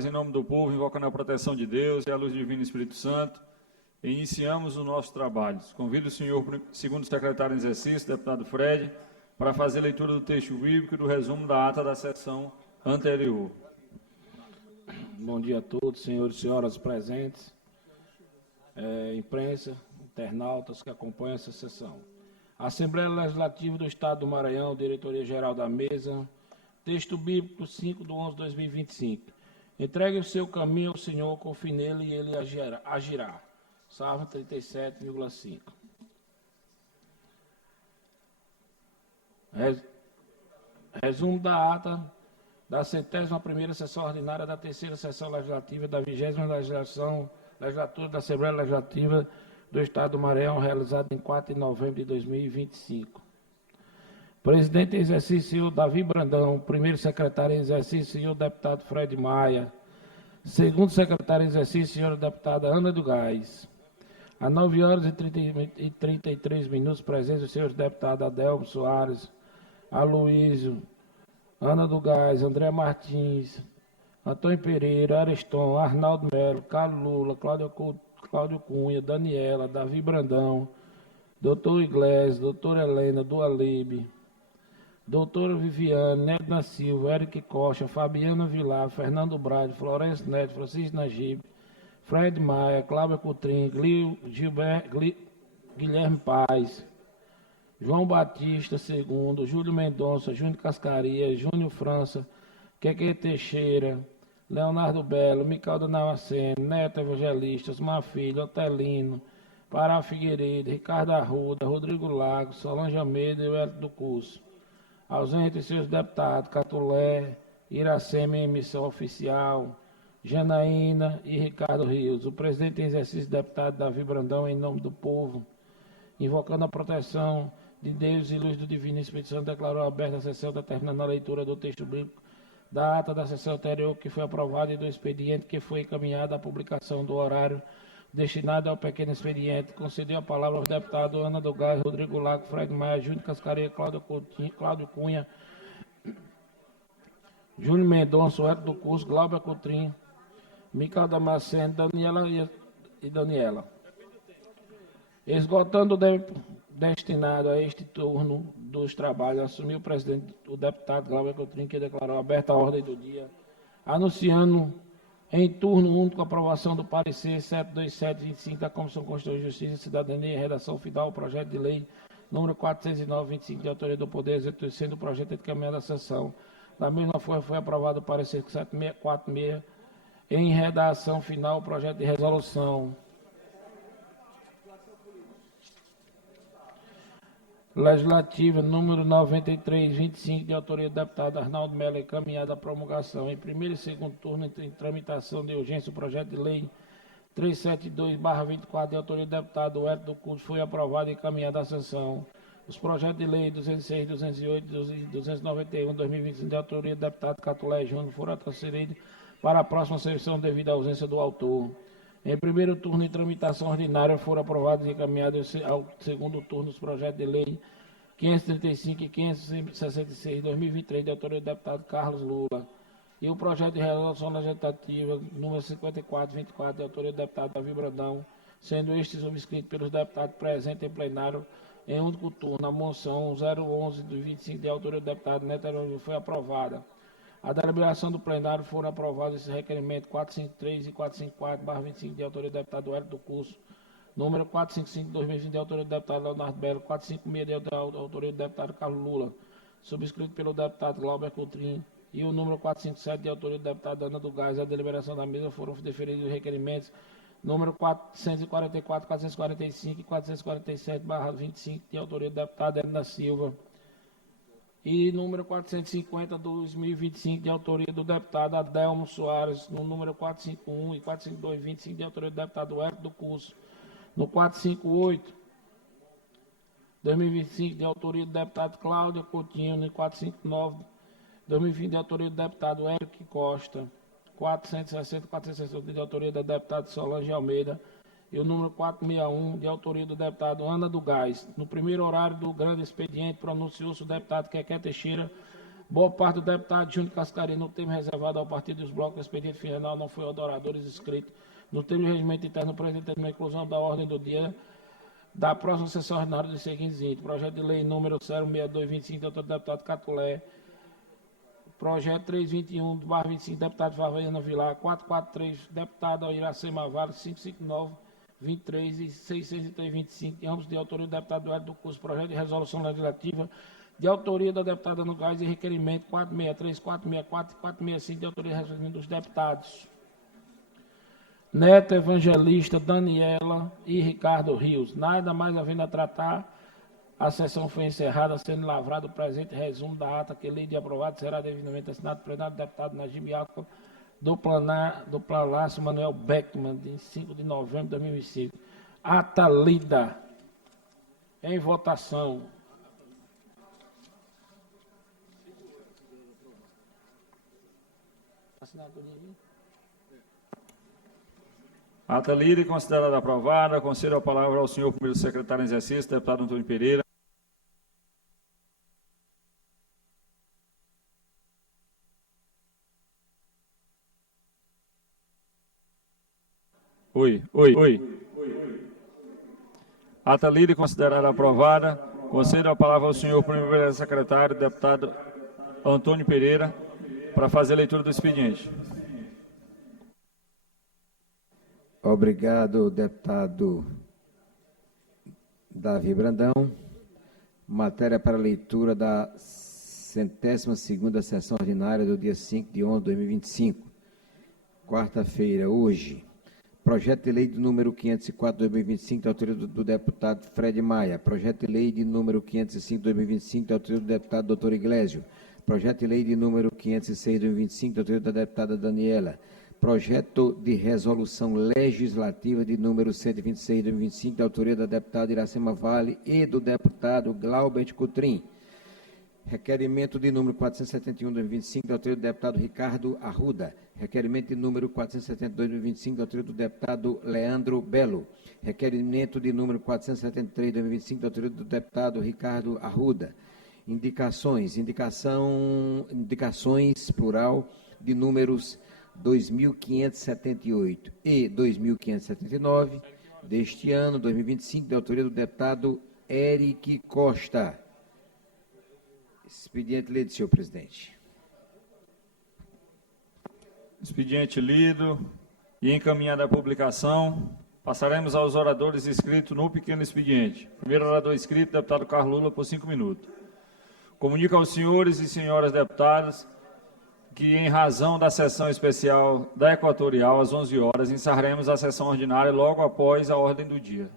secretários, em nome do povo, invocando a proteção de Deus e a luz divina do Espírito Santo, iniciamos o nosso trabalho. Convido o senhor, segundo secretário em exercício, deputado Fred, para fazer a leitura do texto bíblico e do resumo da ata da sessão anterior. Bom dia a todos, senhores e senhoras presentes, imprensa, internautas que acompanham essa sessão. Assembleia Legislativa do Estado do Maranhão, Diretoria-Geral da Mesa, texto bíblico 5/11/2025. Entregue o seu caminho ao Senhor, confie nele e ele agirá. Salmo 37,5. Resumo da ata da 101ª sessão ordinária da 3ª sessão legislativa da 20ª legislatura da Assembleia Legislativa do Estado do Maranhão, realizada em 4 de novembro de 2025. Presidente em exercício, senhor Davi Brandão. Primeiro secretário em exercício, senhor deputado Fred Maia. Segundo secretário em exercício, senhora deputada Ana do Gás. Às 9h33, presentes os senhores deputados Adelmo Soares, Aloísio, Ana do Gás, André Martins, Antônio Pereira, Ariston, Arnaldo Melo, Carlos Lula, Cláudio Cunha, Daniela, Davi Brandão, doutor Iglesias, doutora Helena, Dualibe, doutora Viviane, Nedna Silva, Eric Costa, Fabiana Vilar, Fernando Brade, Florencio Neto, Francisco Nagibe, Fred Maia, Cláudia Coutrin, Guilherme Paz, João Batista II, Júlio Mendonça, Júnior Cascaria, Júnior França, Queque Teixeira, Leonardo Belo, Micael Damasceno, Neto Evangelista, Osmar Filho, Otelino, Pará Figueiredo, Ricardo Arruda, Rodrigo Lagos, Solange Almeida e o Hélio do Curso. Ausentes seus deputados Catulé, Iracema em emissão oficial, Janaína e Ricardo Rios. O presidente em exercício, deputado Davi Brandão, em nome do povo, invocando a proteção de Deus e luz do Divino Espírito Santo, declarou aberta a sessão, determinando a leitura do texto bíblico da ata da sessão anterior, que foi aprovada, e do expediente que foi encaminhado à publicação do horário destinado ao pequeno expediente. Concedeu a palavra aos deputados Ana do Gás, Rodrigo Lago, Fred Maia, Júnior Cascaria, Cláudio Cunha, Júnior Mendonça, Hélio do Curso, Glauber Coutrin, Micael Damasceno, Daniela. Esgotando o tempo destinado a este turno dos trabalhos, assumiu o presidente, o deputado Glauber Coutrin, que declarou aberta a ordem do dia, anunciando em turno único a aprovação do parecer 727/25 da Comissão Constitucional, Justiça, Cidadania e Redação Final, o projeto de lei número 409/25, de autoria do Poder Executivo, sendo o projeto encaminhado à sessão. Da mesma forma, foi aprovado o parecer 7646, em redação final, o projeto de resolução legislativa número 93/25, de autoria do deputado Arnaldo Melo, encaminhada à promulgação. Em primeiro e segundo turno, em tramitação de urgência, o projeto de lei 372/24, de autoria do deputado Hélio do Curso, foi aprovado e encaminhado à sessão. Os projetos de lei 206, 208 e 291/2025, de autoria do deputado Catulé Júnior, foram transferidos para a próxima sessão devido à ausência do autor. Em primeiro turno, em tramitação ordinária, foram aprovados e encaminhados ao segundo turno os projetos de lei 535 e 566/2023, de autoria do deputado Carlos Lula, e o projeto de resolução legislativa número 54/24, de autoria do deputado Davi Brandão, sendo este subscrito pelos deputados presentes em plenário em único turno. A moção 011/25, de autoria do deputado Neto Araújo, foi aprovada. A deliberação do plenário foram aprovados esses requerimentos 453 e 454/25, de autoria do deputado Hélio do Curso, número 455/2020, de autoria do deputado Leonardo Belo, 456, de autoria do deputado Carlos Lula, subscrito pelo deputado Glauber Coutrin, e o número 457, de autoria do deputado Ana do Gás. A deliberação da mesa foram deferidos os requerimentos número 444, 445 e 447/25, de autoria do deputado Edna Silva, e número 450/2025, de autoria do deputado Adelmo Soares, no número 451 e 452/25, de autoria do deputado Hélio do Curso, no 458/2025, de autoria do deputado Cláudio Coutinho, no 459/2020, de autoria do deputado Eric Costa, 460 e 460, de autoria da deputada Solange Almeida, e o número 461, de autoria do deputado Ana do Gás. No primeiro horário do grande expediente, pronunciou-se o deputado Queque Teixeira Boa parte do deputado Júnior Cascarino, no termo reservado ao partido dos blocos do expediente final, não foi ao oradores inscritos. No termo de regimento interno, o presidente determina a inclusão da ordem do dia da próxima sessão ordinária dos seguintes itens. Projeto de lei número 06225, do deputado Catulé. Projeto 321/25, deputado Fabiana Vilar. 443, deputado Iracema Vale. 559, 23 e 625, ambos de autoria do deputado Eduardo do Curso. Projeto de resolução legislativa de autoria da deputada Ana Gás e requerimento 463, 464 e 465, de autoria dos deputados Neto, Evangelista, Daniela e Ricardo Rios. Nada mais havendo a tratar, a sessão foi encerrada, sendo lavrado o presente resumo da ata que lei de aprovado será devidamente assinado pelo deputado Najib Alfa do Palácio Manuel Beckman, de 5 de novembro de 2005. Ata lida. Em votação. Ata lida e considerada aprovada. Concedo a palavra ao senhor primeiro secretário em exercício, deputado Antônio Pereira. Oi. Ata lida e considerada aprovada. Concedo a palavra ao senhor primeiro secretário, deputado Antônio Pereira, para fazer a leitura do expediente. Obrigado, deputado Davi Brandão. Matéria para leitura da 102ª sessão ordinária do dia 5 de 11 de 2025. Quarta-feira, hoje. Projeto de lei de número 504 de 2025, da autoria do deputado Fred Maia. Projeto de lei de número 505 de 2025, da autoria do deputado Dr. Iglesio. Projeto de lei de número 506 de 2025, da autoria da deputada Daniela. Projeto de resolução legislativa de número 126 de 2025, da autoria da deputada Iracema Vale e do deputado Glaubert Cotrim. Requerimento de número 471 de 2025, da autoria do deputado Ricardo Arruda. Requerimento de número 472 de 2025, da autoria do deputado Leandro Belo. Requerimento de número 473 de 2025, da autoria do deputado Ricardo Arruda. Indicações, plural, de números 2.578 e 2.579, deste ano, 2025, da autoria do deputado Eric Costa. Expediente lido, senhor presidente. Expediente lido e encaminhada à publicação. Passaremos aos oradores inscritos no pequeno expediente. Primeiro orador inscrito, deputado Carlos Lula, por 5 minutos. Comunico aos senhores e senhoras deputadas que, em razão da sessão especial da Equatorial, às 11 horas, encerraremos a sessão ordinária logo após a ordem do dia.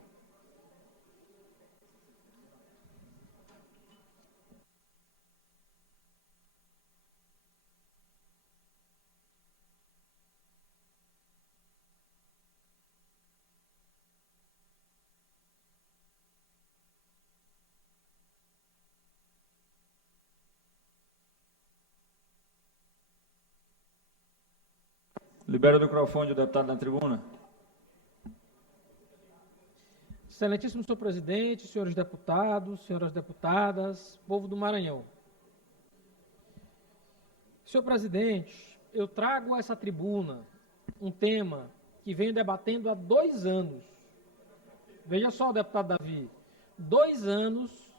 Libera o microfone do deputado na tribuna. Excelentíssimo senhor presidente, senhores deputados, senhoras deputadas, povo do Maranhão. Senhor presidente, eu trago a essa tribuna um tema que venho debatendo há 2 anos. Veja só, deputado Davi, 2 anos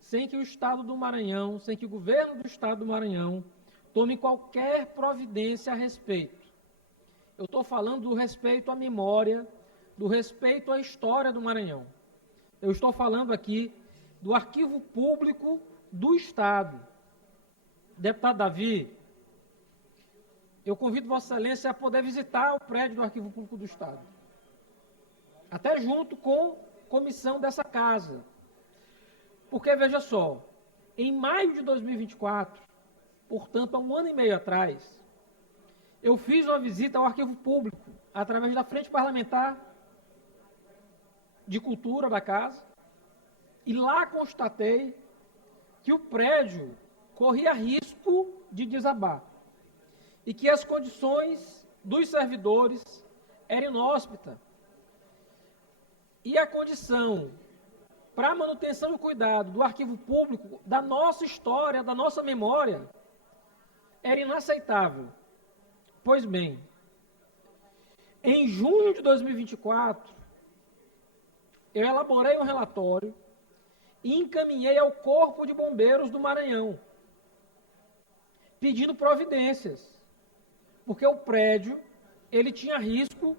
sem que o Estado do Maranhão, sem que o governo do Estado do Maranhão tome qualquer providência a respeito. Eu estou falando do respeito à memória, do respeito à história do Maranhão. Eu estou falando aqui do Arquivo Público do Estado. Deputado Davi, eu convido Vossa Excelência a poder visitar o prédio do Arquivo Público do Estado. Até junto com a comissão dessa casa. Porque, veja só, em maio de 2024, portanto, há 1 ano e meio atrás, eu fiz uma visita ao Arquivo Público, através da Frente Parlamentar de Cultura da Casa, e lá constatei que o prédio corria risco de desabar, e que as condições dos servidores eram inóspitas. E a condição para a manutenção e cuidado do Arquivo Público, da nossa história, da nossa memória, era inaceitável. Pois bem, em junho de 2024, eu elaborei um relatório e encaminhei ao Corpo de Bombeiros do Maranhão, pedindo providências, porque o prédio ele tinha risco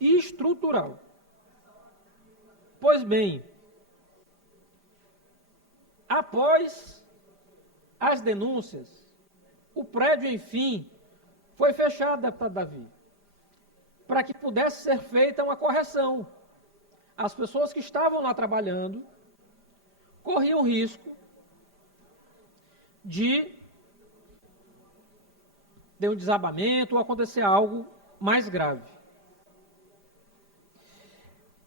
estrutural. Pois bem, após as denúncias, o prédio, enfim, foi fechado, deputado Davi, para que pudesse ser feita uma correção. As pessoas que estavam lá trabalhando corriam risco de ter um desabamento ou acontecer algo mais grave.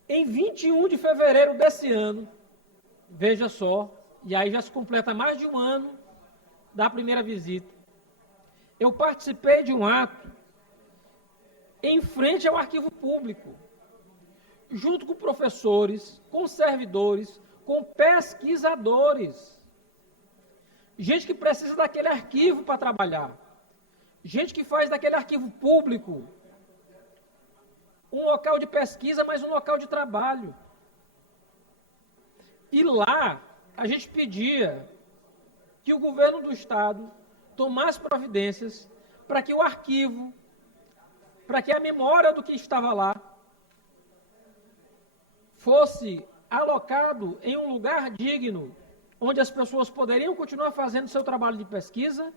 Em 21 de fevereiro desse ano, veja só, e aí já se completa mais de um ano da primeira visita, eu participei de um ato em frente ao arquivo público, junto com professores, com servidores, com pesquisadores, gente que precisa daquele arquivo para trabalhar, gente que faz daquele arquivo público um local de pesquisa, mas um local de trabalho. E lá, a gente pedia que o governo do Estado tomasse providências para que o arquivo, para que a memória do que estava lá, fosse alocado em um lugar digno, onde as pessoas poderiam continuar fazendo seu trabalho de pesquisa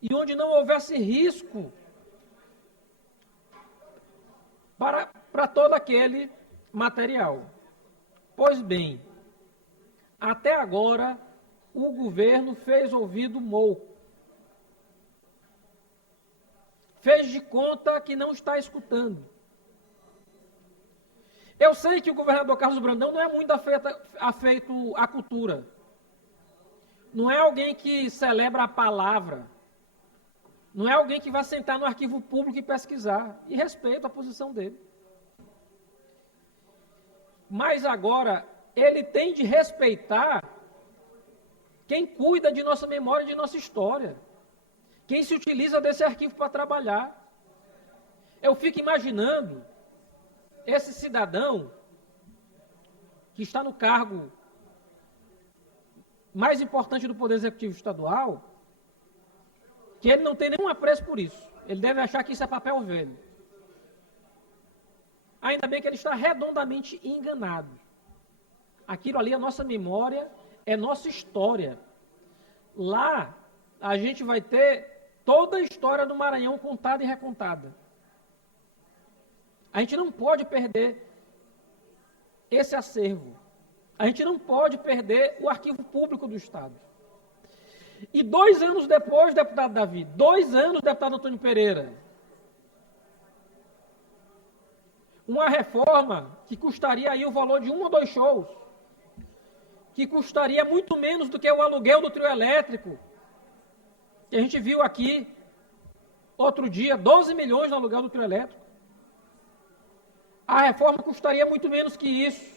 e onde não houvesse risco para todo aquele material. Pois bem, até agora, o governo fez ouvido mouco. Fez de conta que não está escutando. Eu sei que o governador Carlos Brandão não é muito afeito à cultura. Não é alguém que celebra a palavra. Não é alguém que vai sentar no arquivo público e pesquisar. E respeito a posição dele. Mas agora, ele tem de respeitar quem cuida de nossa memória e de nossa história. Quem se utiliza desse arquivo para trabalhar. Eu fico imaginando esse cidadão que está no cargo mais importante do Poder Executivo Estadual, que ele não tem nenhum apreço por isso. Ele deve achar que isso é papel velho. Ainda bem que ele está redondamente enganado. Aquilo ali é nossa memória, é nossa história. Lá, a gente vai ter toda a história do Maranhão contada e recontada. A gente não pode perder esse acervo. A gente não pode perder o arquivo público do Estado. E 2 anos depois, deputado Davi, 2 anos, deputado Antônio Pereira, uma reforma que custaria aí o valor de 1 ou 2 shows, que custaria muito menos do que o aluguel do trio elétrico, que a gente viu aqui outro dia, 12 milhões no aluguel do trio elétrico. A reforma custaria muito menos que isso.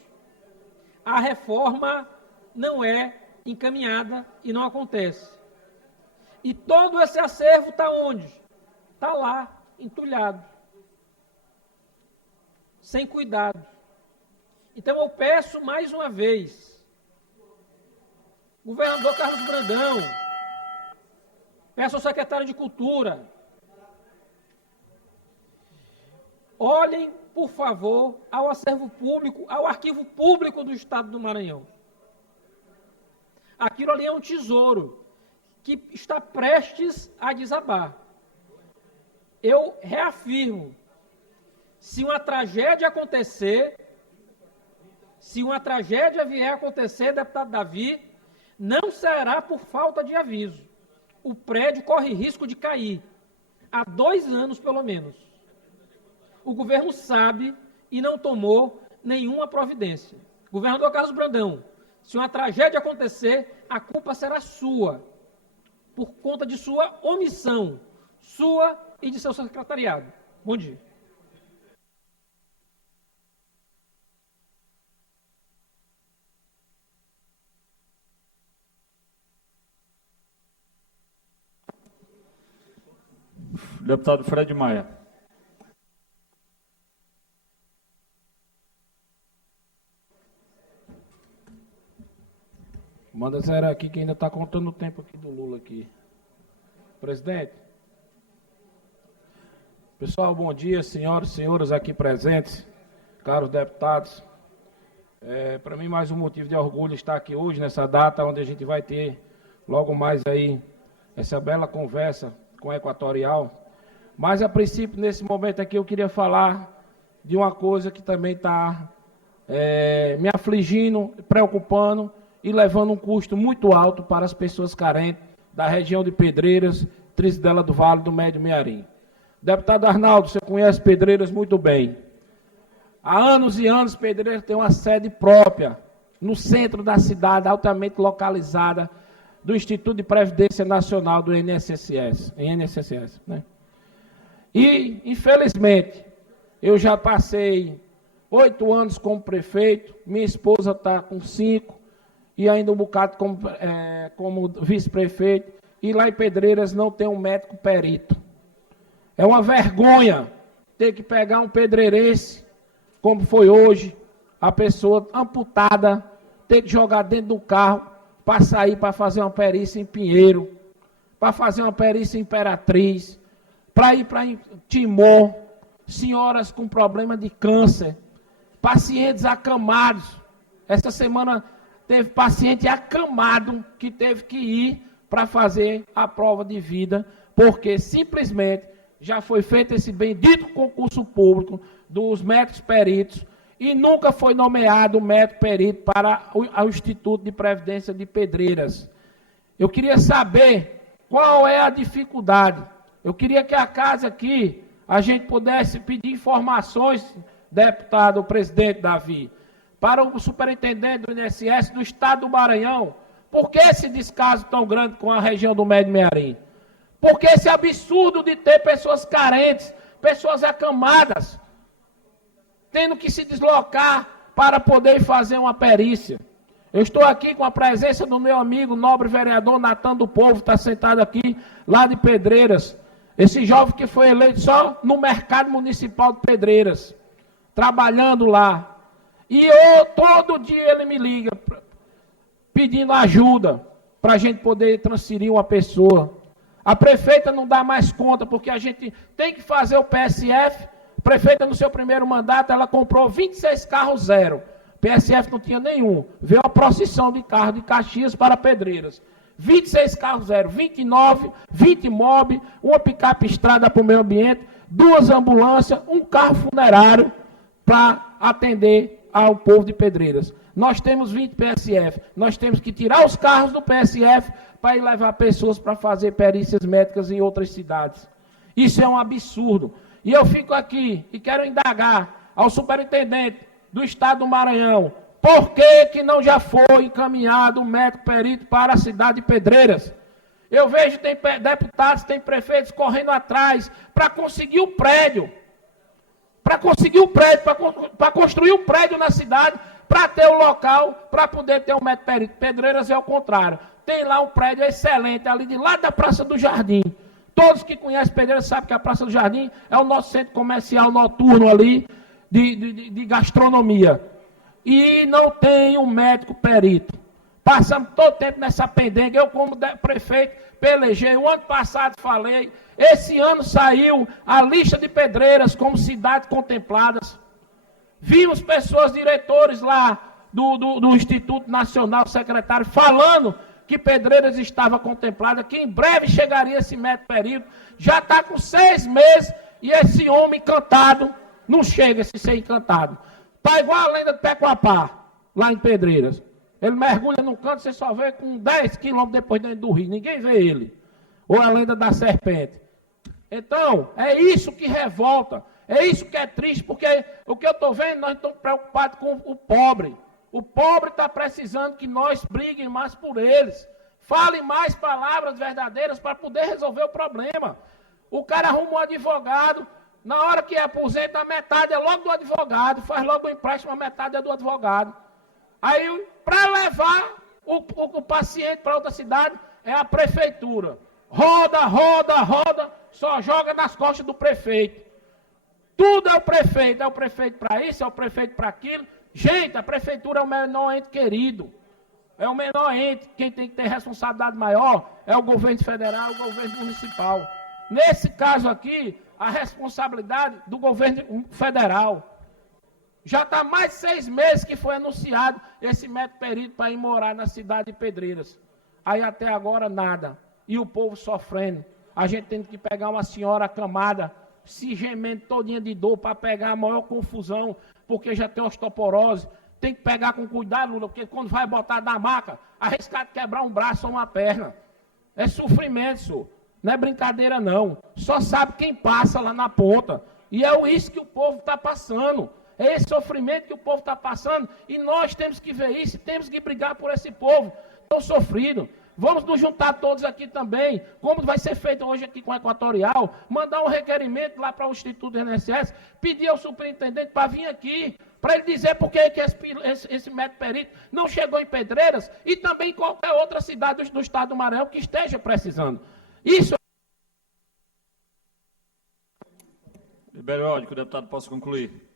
A reforma não é encaminhada e não acontece. E todo esse acervo está onde? Está lá, entulhado. Sem cuidado. Então eu peço mais uma vez, governador Carlos Brandão, peço ao secretário de Cultura, olhem, por favor, ao acervo público, ao arquivo público do Estado do Maranhão. Aquilo ali é um tesouro que está prestes a desabar. Eu reafirmo, se uma tragédia acontecer, se uma tragédia vier a acontecer, deputado Davi, não será por falta de aviso. O prédio corre risco de cair. Há 2 anos, pelo menos. O governo sabe e não tomou nenhuma providência. Governador Carlos Brandão, se uma tragédia acontecer, a culpa será sua, por conta de sua omissão, sua e de seu secretariado. Bom dia. Deputado Fred Maia. Manda zerar aqui que ainda está contando o tempo aqui do Lula aqui. Presidente. Pessoal, bom dia, senhoras e senhores aqui presentes, caros deputados. Para mim, mais um motivo de orgulho estar aqui hoje, nessa data, onde a gente vai ter logo mais aí essa bela conversa com a Equatorial. Mas, a princípio, nesse momento aqui, eu queria falar de uma coisa que também está me afligindo, preocupando e levando um custo muito alto para as pessoas carentes da região de Pedreiras, Trizidela do Vale, do Médio Mearim. Deputado Arnaldo, você conhece Pedreiras muito bem. Há anos e anos, Pedreiras tem uma sede própria, no centro da cidade, altamente localizada, do Instituto de Previdência Nacional, do INSS, né? E, infelizmente, eu já passei 8 anos como prefeito, minha esposa está com 5, e ainda um bocado como vice-prefeito, e lá em Pedreiras não tem um médico perito. É uma vergonha ter que pegar um pedreirense, como foi hoje, a pessoa amputada, ter que jogar dentro do carro para sair para fazer uma perícia em Pinheiro, para fazer uma perícia em Imperatriz, para ir para Timor, senhoras com problema de câncer, pacientes acamados. Essa semana teve paciente acamado que teve que ir para fazer a prova de vida, porque simplesmente já foi feito esse bendito concurso público dos médicos peritos e nunca foi nomeado médico perito para o Instituto de Previdência de Pedreiras. Eu queria saber qual é a dificuldade. Eu queria que a casa aqui, a gente pudesse pedir informações, deputado presidente Davi, para o superintendente do INSS do estado do Maranhão. Por que esse descaso tão grande com a região do Médio Mearim? Por que esse absurdo de ter pessoas carentes, pessoas acamadas, tendo que se deslocar para poder fazer uma perícia? Eu estou aqui com a presença do meu amigo, nobre vereador Natan do Povo, está sentado aqui, lá de Pedreiras. Esse jovem que foi eleito só no mercado municipal de Pedreiras, trabalhando lá. E todo dia ele me liga, pedindo ajuda, para a gente poder transferir uma pessoa. A prefeita não dá mais conta, porque a gente tem que fazer o PSF. A prefeita, no seu primeiro mandato, ela comprou 26 carros zero. PSF não tinha nenhum. Veio a procissão de carro de Caxias para Pedreiras. 26 carros zero, 29, 20 mob, uma picape estrada para o meio ambiente, 2 ambulâncias, um carro funerário para atender ao povo de Pedreiras. Nós temos 20 PSF. Nós temos que tirar os carros do PSF para ir levar pessoas para fazer perícias médicas em outras cidades. Isso é um absurdo. E eu fico aqui e quero indagar ao superintendente do estado do Maranhão, por que não já foi encaminhado um médico perito para a cidade de Pedreiras? Eu vejo tem deputados, tem prefeitos correndo atrás para conseguir o prédio. Para conseguir o prédio, para construir um prédio na cidade, para ter o local, para poder ter um médico perito. Pedreiras é o contrário. Tem lá um prédio excelente, ali de lá da Praça do Jardim. Todos que conhecem Pedreiras sabem que a Praça do Jardim é o nosso centro comercial noturno ali, de gastronomia. E não tem um médico perito. Passamos todo o tempo nessa pendenga. Eu, como prefeito, pelejei. O ano passado falei. Esse ano saiu a lista de Pedreiras como cidades contempladas. Vimos pessoas, diretores lá do Instituto Nacional, secretário, falando que Pedreiras estava contemplada, que em breve chegaria esse médico perito. Já está com 6 meses e esse homem encantado não chega a ser encantado. Está igual a lenda do Pecuapá, lá em Pedreiras. Ele mergulha num canto, você só vê com 10 quilômetros depois dentro do rio. Ninguém vê ele. Ou a lenda da serpente. Então, é isso que revolta. É isso que é triste, porque o que eu estou vendo, nós estamos preocupados com o pobre. O pobre está precisando que nós briguemos mais por eles. Fale mais palavras verdadeiras para poder resolver o problema. O cara arruma um advogado, na hora que aposenta, a metade é logo do advogado, faz logo o empréstimo, a metade é do advogado. Aí, para levar o paciente para outra cidade, é a prefeitura. roda, só joga nas costas do prefeito. Tudo é o prefeito para isso, é o prefeito para aquilo. Gente, a prefeitura é o menor ente querido. É o menor ente. Quem tem que ter responsabilidade maior é o governo federal, o governo municipal. Nesse caso aqui, a responsabilidade do governo federal. Já está mais de 6 meses que foi anunciado esse método perito para ir morar na cidade de Pedreiras. Aí até agora nada. E o povo sofrendo. A gente tem que pegar uma senhora acamada, se gemendo todinha de dor para pegar a maior confusão, porque já tem osteoporose. Tem que pegar com cuidado, Lula, porque quando vai botar na maca, arriscado quebrar um braço ou uma perna. É sofrimento, senhor. Não é brincadeira, não. Só sabe quem passa lá na ponta. E é isso que o povo está passando. É esse sofrimento que o povo está passando. E nós temos que ver isso, temos que brigar por esse povo tão sofrido. Vamos nos juntar todos aqui também, como vai ser feito hoje aqui com a Equatorial, mandar um requerimento lá para o Instituto do INSS, pedir ao superintendente para vir aqui, para ele dizer por que esse método perito não chegou em Pedreiras e também em qualquer outra cidade do estado do Maranhão que esteja precisando. Isso. Libere o áudio, que o deputado possa concluir.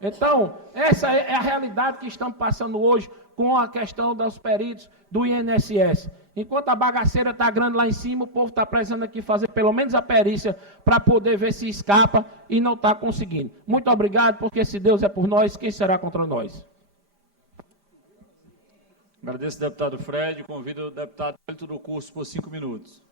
Então, essa é a realidade que estamos passando hoje com a questão dos peritos do INSS. Enquanto a bagaceira está grande lá em cima, o povo está precisando aqui fazer pelo menos a perícia para poder ver se escapa e não está conseguindo. Muito obrigado, porque se Deus é por nós, quem será contra nós? Agradeço ao deputado Fred. Convido o deputado Wellington do Curso por 5 minutos.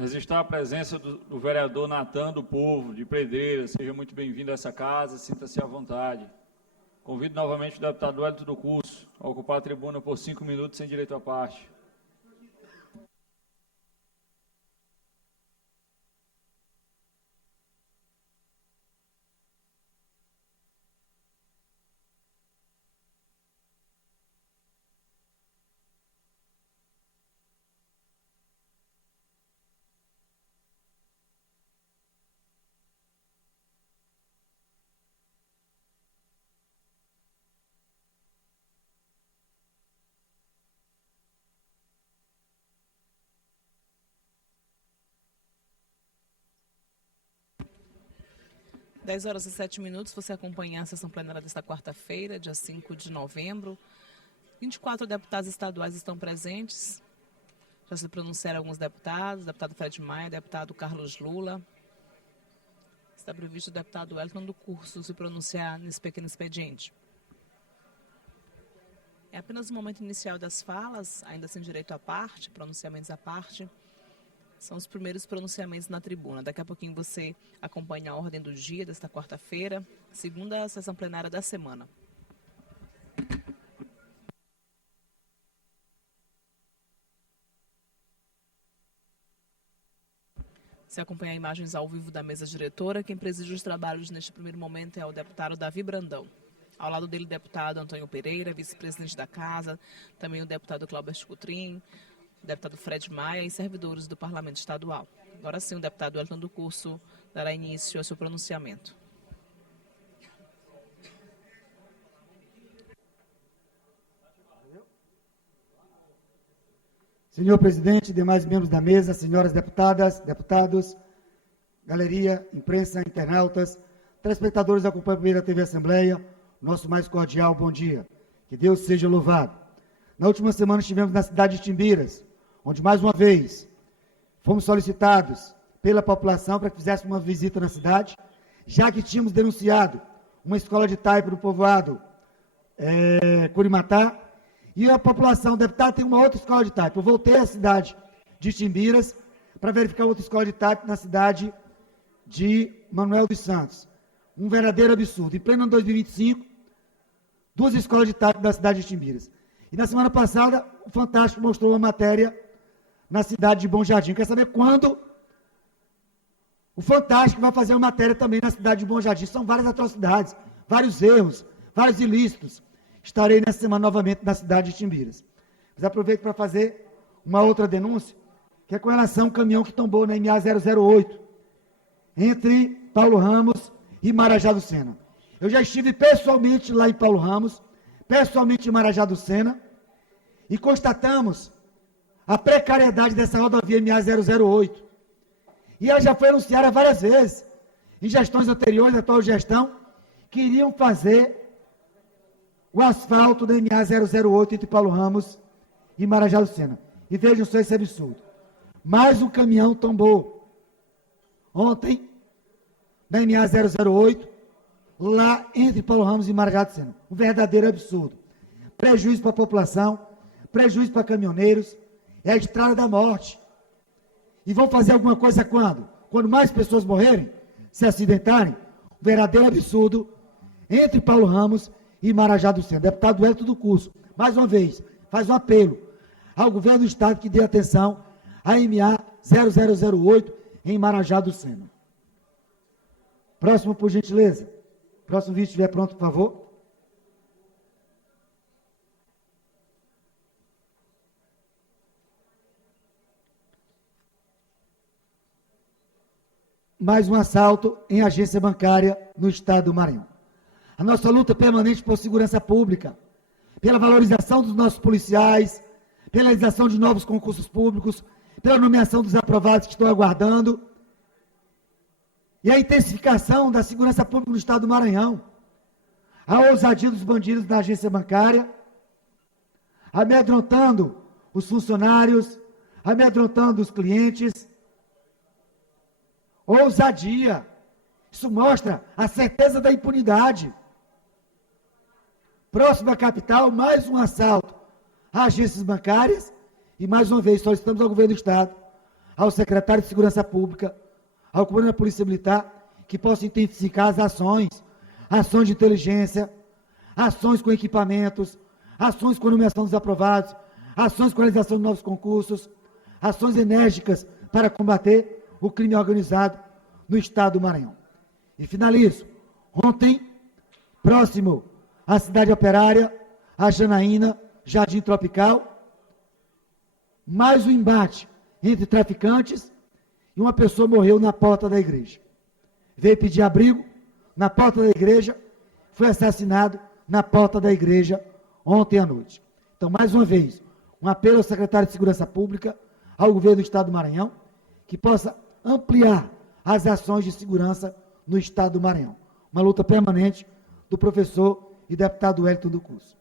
Registrar a presença do vereador Natan do Povo, de Pedreiras. Seja muito bem-vindo a essa casa, sinta-se à vontade. Convido novamente o deputado Wellington do Curso a ocupar a tribuna por 5 minutos, sem direito à parte. Dez horas e 7 minutos, você acompanha a sessão plenária desta quarta-feira, dia 5 de novembro. 24 deputados estaduais estão presentes. Já se pronunciaram alguns deputados, deputado Fred Maia, deputado Carlos Lula. Está previsto o deputado Wellington do Curso se pronunciar nesse pequeno expediente. É apenas o momento inicial das falas, ainda sem direito à parte, pronunciamentos à parte. São os primeiros pronunciamentos na tribuna. Daqui a pouquinho você acompanha a ordem do dia desta quarta-feira, segunda sessão plenária da semana. Você acompanha imagens ao vivo da mesa diretora. Quem preside os trabalhos neste primeiro momento é o deputado Davi Brandão. Ao lado dele, o deputado Antônio Pereira, vice-presidente da Casa, também o deputado Clauber Coutrin, o deputado Fred Maia e servidores do Parlamento Estadual. Agora sim, o deputado Wellington do Curso dará início ao seu pronunciamento. Senhor presidente, demais membros da mesa, senhoras deputadas, deputados, galeria, imprensa, internautas, telespectadores da Companhia TV Assembleia, nosso mais cordial bom dia. Que Deus seja louvado. Na última semana estivemos na cidade de Timbiras, onde mais uma vez fomos solicitados pela população para que fizéssemos uma visita na cidade, já que tínhamos denunciado uma escola de taipa no povoado Curimatá, e a população, o deputado, tem uma outra escola de taipa. Eu voltei à cidade de Timbiras para verificar outra escola de taipa na cidade de Manuel dos Santos. Um verdadeiro absurdo. Em pleno ano 2025, 2 escolas de taipa da cidade de Timbiras. E na semana passada, o Fantástico mostrou uma matéria na cidade de Bom Jardim. Quer saber quando o Fantástico vai fazer uma matéria também na cidade de Bom Jardim? São várias atrocidades, vários erros, vários ilícitos. Estarei nessa semana novamente na cidade de Timbiras. Mas aproveito para fazer uma outra denúncia, que é com relação ao caminhão que tombou na MA 008, entre Paulo Ramos e Marajá do Sena. Eu já estive pessoalmente lá em Paulo Ramos, pessoalmente em Marajá do Sena, e constatamos a precariedade dessa rodovia MA 008. E ela já foi anunciada várias vezes, em gestões anteriores, da atual gestão, que iriam fazer o asfalto da MA 008 entre Paulo Ramos e Marajá do Sena. E vejam só esse absurdo. Mais um caminhão tombou ontem na MA 008, lá entre Paulo Ramos e Marajá do Sena. Um verdadeiro absurdo. Prejuízo para a população, prejuízo para caminhoneiros, é a estrada da morte. E vão fazer alguma coisa quando? Quando mais pessoas morrerem, se acidentarem? Um verdadeiro absurdo entre Paulo Ramos e Marajá do Sena. Deputado Hélito do Curso, mais uma vez, faz um apelo ao governo do Estado que dê atenção à MA 0008 em Marajá do Sena. Próximo, por gentileza. Próximo vídeo estiver pronto, por favor. Mais um assalto em agência bancária no estado do Maranhão. A nossa luta permanente por segurança pública, pela valorização dos nossos policiais, pela realização de novos concursos públicos, pela nomeação dos aprovados que estão aguardando, e a intensificação da segurança pública no estado do Maranhão, a ousadia dos bandidos da agência bancária, amedrontando os funcionários, amedrontando os clientes. Ousadia. Isso mostra a certeza da impunidade. Próximo à capital, mais um assalto a agências bancárias e, mais uma vez, solicitamos ao governo do Estado, ao secretário de Segurança Pública, ao comandante da Polícia Militar, que possa intensificar as ações de inteligência, ações com equipamentos, ações com nomeação dos aprovados, ações com realização de novos concursos, ações enérgicas para combater o crime organizado no estado do Maranhão. E finalizo. Ontem, próximo à cidade operária, a Janaína, Jardim Tropical, mais um embate entre traficantes e uma pessoa morreu na porta da igreja. Veio pedir abrigo na porta da igreja, foi assassinado na porta da igreja ontem à noite. Então, mais uma vez, um apelo ao secretário de Segurança Pública, ao governo do estado do Maranhão, que possa ampliar as ações de segurança no estado do Maranhão. Uma luta permanente do professor e deputado Hélito do Curso.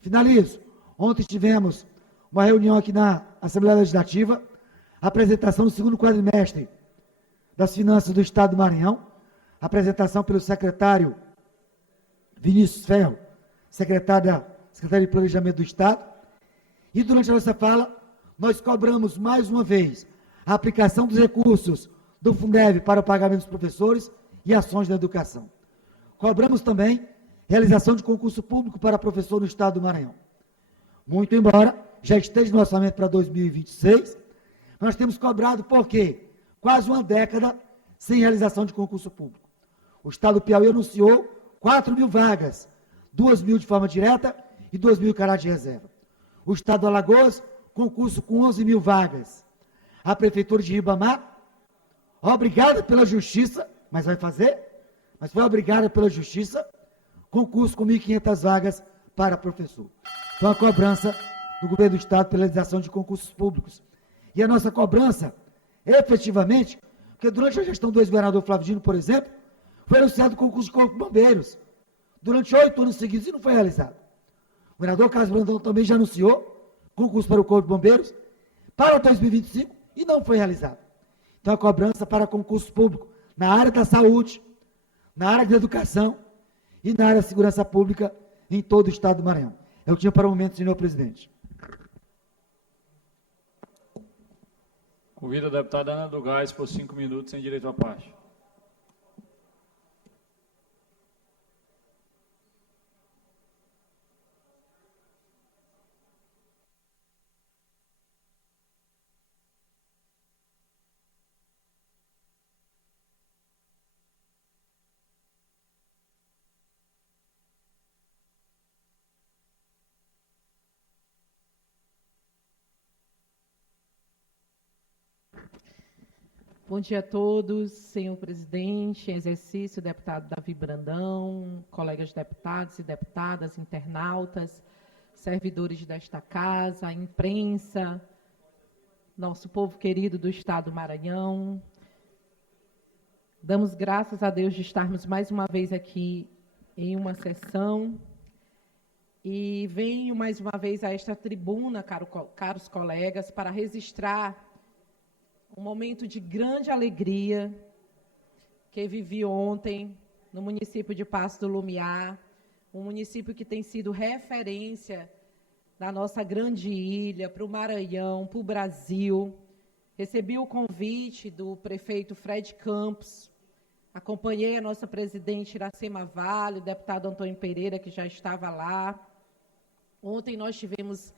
Finalizo. Ontem tivemos uma reunião aqui na Assembleia Legislativa, apresentação do segundo quadrimestre das Finanças do estado do Maranhão, apresentação pelo secretário Vinícius Ferro, secretário da Secretaria de Planejamento do Estado, e durante a nossa fala, nós cobramos mais uma vez a aplicação dos recursos do Fundeb para o pagamento dos professores e ações da educação. Cobramos também realização de concurso público para professor no estado do Maranhão. Muito embora já esteja no orçamento para 2026, nós temos cobrado por quê? Quase uma década sem realização de concurso público. O estado do Piauí anunciou 4.000 vagas, 2.000 de forma direta e 2.000 em caráter de reserva. O estado do Alagoas, concurso com 11.000 vagas. A prefeitura de Ribamar, obrigada pela justiça, mas vai fazer, mas foi obrigada pela justiça, concurso com 1.500 vagas para professor. Então, a cobrança do governo do estado pela realização de concursos públicos. E a nossa cobrança, efetivamente, porque durante a gestão do ex-governador Flávio Dino, por exemplo, foi anunciado o concurso de Corpo de Bombeiros, durante 8 anos seguidos, e não foi realizado. O governador Carlos Brandão também já anunciou concurso para o Corpo de Bombeiros para 2025 e não foi realizado. Então, a cobrança para concurso público na área da saúde, na área da educação e na área da segurança pública em todo o estado do Maranhão. É o que tinha para o momento, senhor presidente. Convido a deputada Ana do Gás por 5 minutos, sem direito à parte. Bom dia a todos, senhor presidente, em exercício, deputado Davi Brandão, colegas deputados e deputadas, internautas, servidores desta casa, imprensa, nosso povo querido do estado do Maranhão. Damos graças a Deus de estarmos mais uma vez aqui em uma sessão e venho mais uma vez a esta tribuna, caros colegas, para registrar um momento de grande alegria que vivi ontem no município de Paço do Lumiar, um município que tem sido referência da nossa grande ilha, para o Maranhão, para o Brasil. Recebi o convite do prefeito Fred Campos, acompanhei a nossa presidente Iracema Vale, o deputado Antônio Pereira, que já estava lá. Ontem nós tivemos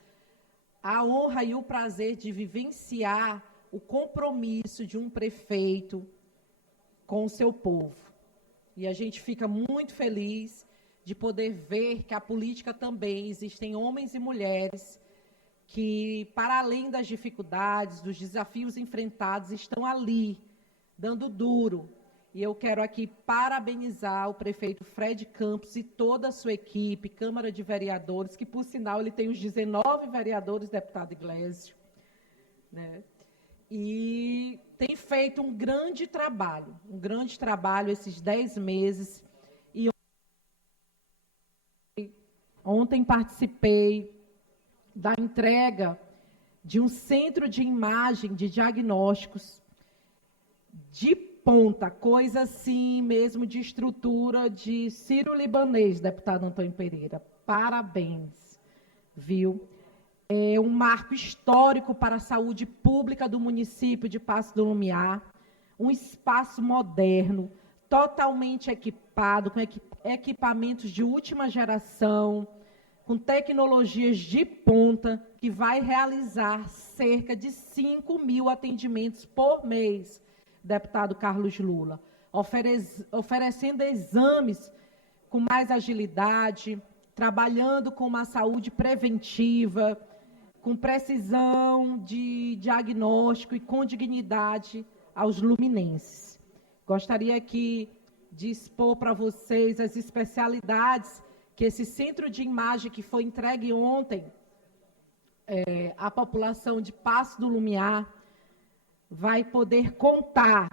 a honra e o prazer de vivenciar o compromisso de um prefeito com o seu povo. E a gente fica muito feliz de poder ver que a política também existem homens e mulheres que, para além das dificuldades, dos desafios enfrentados, estão ali, dando duro. E eu quero aqui parabenizar o prefeito Fred Campos e toda a sua equipe, Câmara de Vereadores, que, por sinal, ele tem os 19 vereadores, deputado Iglesias, né? E tem feito um grande trabalho esses 10 meses. E ontem participei da entrega de um centro de imagem de diagnósticos de ponta, coisa assim mesmo de estrutura de sírio-libanês, deputado Antônio Pereira. Parabéns, viu? É um marco histórico para a saúde pública do município de Paço do Lumiar, um espaço moderno, totalmente equipado, com equipamentos de última geração, com tecnologias de ponta, que vai realizar cerca de 5.000 atendimentos por mês, deputado Carlos Lula, oferecendo exames com mais agilidade, trabalhando com uma saúde preventiva, com precisão de diagnóstico e com dignidade aos luminenses. Gostaria aqui de expor para vocês as especialidades que esse centro de imagem que foi entregue ontem à população de Paço do Lumiar vai poder contar,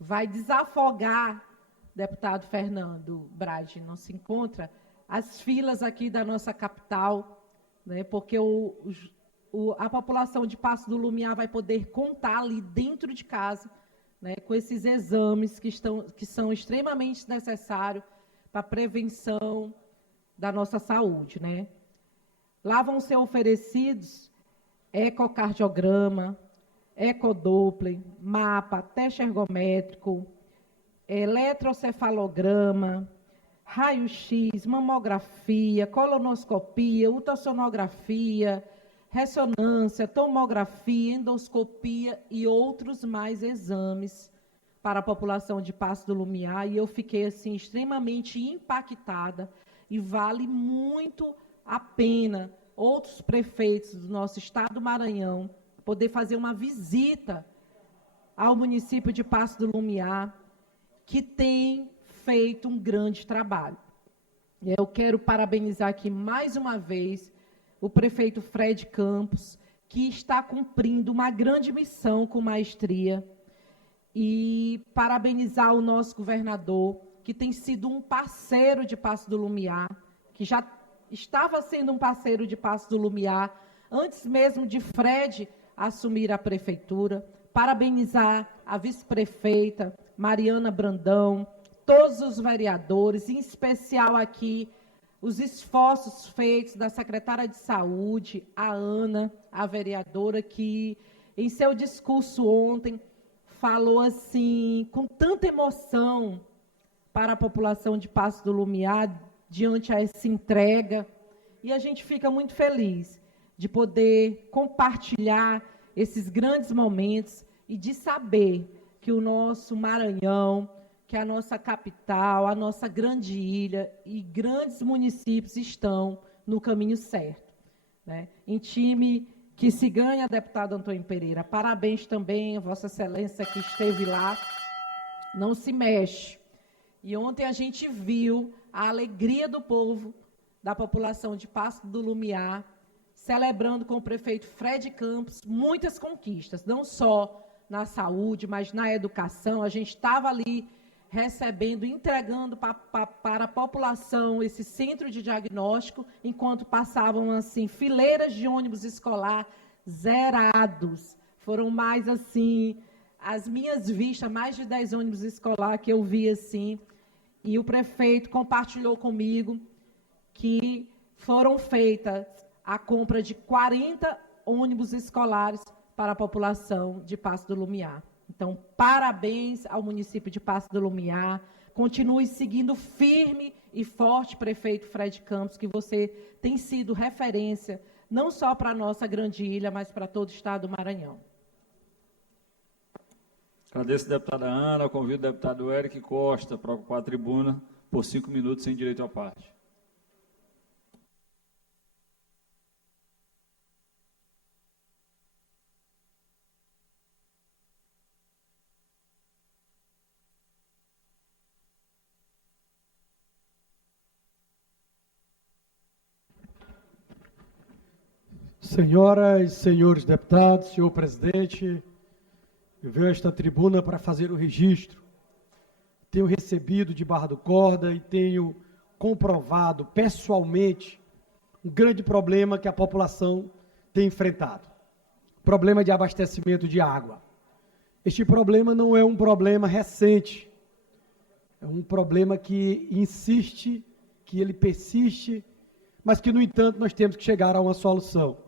vai desafogar, deputado Fernando Brade não se encontra, as filas aqui da nossa capital, né, porque a população de Paço do Lumiar vai poder contar ali dentro de casa, né, com esses exames que são extremamente necessários para a prevenção da nossa saúde, né? Lá vão ser oferecidos ecocardiograma, ecodoppler, mapa, teste ergométrico, eletrocefalograma, raio-x, mamografia, colonoscopia, ultrassonografia, ressonância, tomografia, endoscopia e outros mais exames para a população de Paço do Lumiar. E eu fiquei assim extremamente impactada e vale muito a pena outros prefeitos do nosso estado do Maranhão poder fazer uma visita ao município de Paço do Lumiar, que tem feito um grande trabalho. Eu quero parabenizar aqui mais uma vez o prefeito Fred Campos, que está cumprindo uma grande missão com maestria, e parabenizar o nosso governador, que tem sido um parceiro de Paço do Lumiar, que já estava sendo um parceiro de Paço do Lumiar, antes mesmo de Fred assumir a prefeitura. Parabenizar a vice-prefeita Mariana Brandão, todos os vereadores, em especial aqui os esforços feitos da secretária de Saúde, a Ana, a vereadora, que em seu discurso ontem falou assim, com tanta emoção para a população de Paço do Lumiar, diante a essa entrega, e a gente fica muito feliz de poder compartilhar esses grandes momentos e de saber que o nosso Maranhão, que a nossa capital, a nossa grande ilha e grandes municípios estão no caminho certo, né? Em time que se ganha, deputado Antônio Pereira. Parabéns também a Vossa Excelência que esteve lá. Não se mexe. E ontem a gente viu a alegria do povo, da população de Passo do Lumiar, celebrando com o prefeito Fred Campos muitas conquistas, não só na saúde, mas na educação. A gente estava ali recebendo, entregando para a população esse centro de diagnóstico, enquanto passavam, assim, fileiras de ônibus escolar zerados. Foram mais, assim, as minhas vistas, mais de 10 ônibus escolar que eu vi, assim, e o prefeito compartilhou comigo que foram feitas a compra de 40 ônibus escolares para a população de Passo do Lumiar. Então, parabéns ao município de Passo do Lumiar. Continue seguindo firme e forte, prefeito Fred Campos, que você tem sido referência, não só para a nossa grande ilha, mas para todo o estado do Maranhão. Agradeço a deputada Ana, convido o deputado Eric Costa para ocupar a tribuna por 5 minutos sem direito à parte. Senhoras e senhores deputados, senhor presidente, eu venho a esta tribuna para fazer o registro. Tenho recebido de Barra do Corda e tenho comprovado pessoalmente um grande problema que a população tem enfrentado. Problema de abastecimento de água. Este problema não é um problema recente. É um problema que insiste, que ele persiste, mas que, no entanto, nós temos que chegar a uma solução.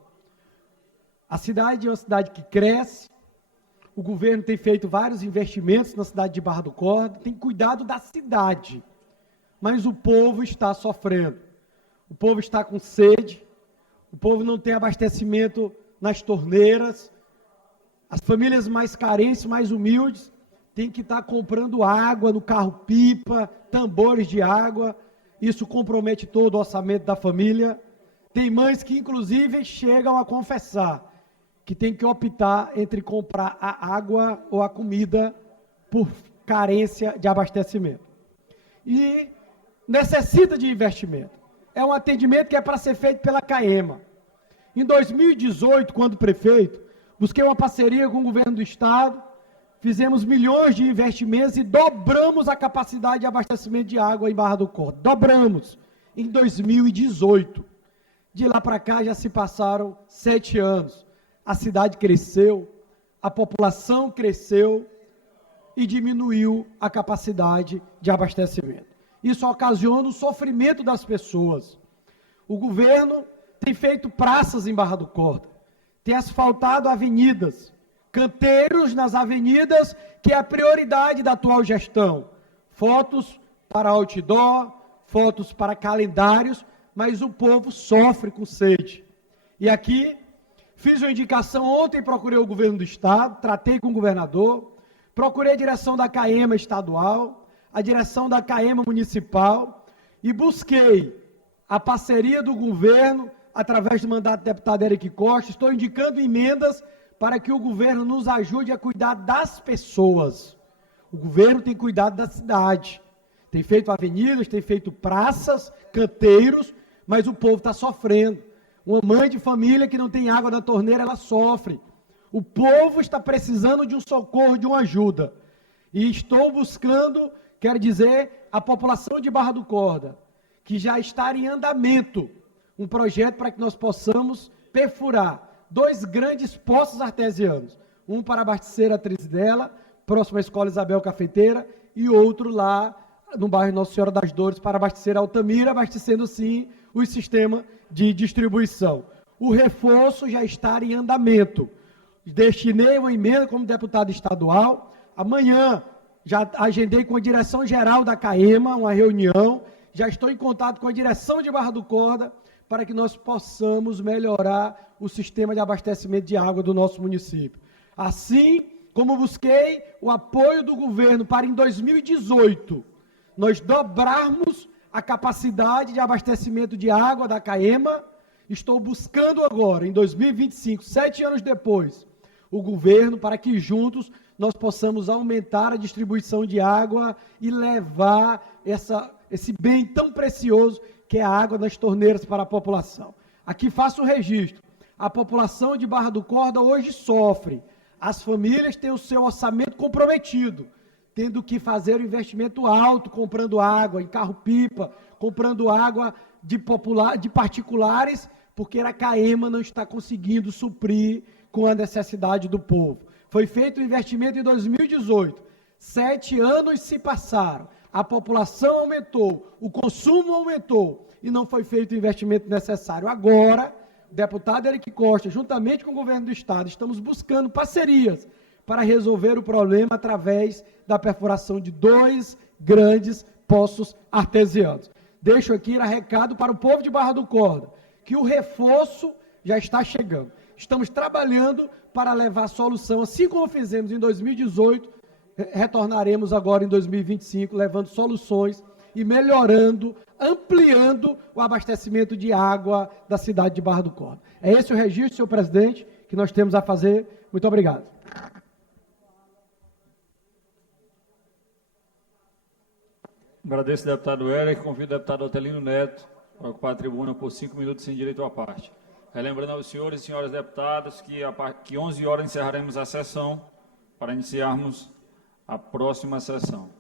A cidade é uma cidade que cresce, o governo tem feito vários investimentos na cidade de Barra do Corda, tem cuidado da cidade, mas o povo está sofrendo. O povo está com sede, o povo não tem abastecimento nas torneiras, as famílias mais carentes, mais humildes, têm que estar comprando água no carro-pipa, tambores de água, isso compromete todo o orçamento da família. Tem mães que, inclusive, chegam a confessar que tem que optar entre comprar a água ou a comida por carência de abastecimento. E necessita de investimento. É um atendimento que é para ser feito pela CAEMA. Em 2018, quando prefeito, busquei uma parceria com o governo do estado, fizemos milhões de investimentos e dobramos a capacidade de abastecimento de água em Barra do Corda. Dobramos em 2018. De lá para cá já se passaram 7 anos. A cidade cresceu, a população cresceu e diminuiu a capacidade de abastecimento. Isso ocasiona o sofrimento das pessoas. O governo tem feito praças em Barra do Corda, tem asfaltado avenidas, canteiros nas avenidas, que é a prioridade da atual gestão. Fotos para outdoor, fotos para calendários, mas o povo sofre com sede. E aqui, fiz uma indicação ontem, procurei o governo do estado, tratei com o governador, procurei a direção da CAEMA estadual, a direção da CAEMA municipal e busquei a parceria do governo, através do mandato do deputado Eric Costa. Estou indicando emendas para que o governo nos ajude a cuidar das pessoas. O governo tem cuidado da cidade, tem feito avenidas, tem feito praças, canteiros, mas o povo está sofrendo. Uma mãe de família que não tem água na torneira, ela sofre. O povo está precisando de um socorro, de uma ajuda. E estou buscando, quero dizer, a população de Barra do Corda, que já está em andamento, um projeto para que nós possamos perfurar 2 grandes poços artesianos. Um para abastecer a Trizidela, próximo à Escola Isabel Cafeteira, e outro lá no bairro Nossa Senhora das Dores, para abastecer a Altamira, abastecendo sim o sistema de distribuição. O reforço já está em andamento. Destinei uma emenda como deputado estadual. Amanhã já agendei com a direção geral da CAEMA uma reunião. Já estou em contato com a direção de Barra do Corda para que nós possamos melhorar o sistema de abastecimento de água do nosso município. Assim como busquei o apoio do governo para, em 2018, nós dobrarmos a capacidade de abastecimento de água da CAEMA Estou buscando agora, em 2025, 7 anos depois, o governo para que juntos nós possamos aumentar a distribuição de água e levar esse bem tão precioso que é a água nas torneiras para a população. Aqui faço o registro. A população de Barra do Corda hoje sofre. As famílias têm o seu orçamento comprometido, tendo que fazer um investimento alto, comprando água em carro-pipa, comprando água de particulares, porque a CAEMA não está conseguindo suprir com a necessidade do povo. Foi feito um investimento em 2018. 7 anos se passaram. A população aumentou, o consumo aumentou e não foi feito o investimento necessário. Agora, o deputado Eric Costa, juntamente com o governo do Estado, estamos buscando parcerias para resolver o problema através da perfuração de 2 grandes poços artesianos. Deixo aqui recado para o povo de Barra do Corda, que o reforço já está chegando. Estamos trabalhando para levar solução, assim como fizemos em 2018, retornaremos agora em 2025, levando soluções e melhorando, ampliando o abastecimento de água da cidade de Barra do Corda. É esse o registro, senhor presidente, que nós temos a fazer. Muito obrigado. Agradeço, deputado Eric. Convido o deputado Otelino Neto para ocupar a tribuna por 5 minutos sem direito à parte. Relembrando aos senhores e senhoras deputados que 11 horas encerraremos a sessão para iniciarmos a próxima sessão.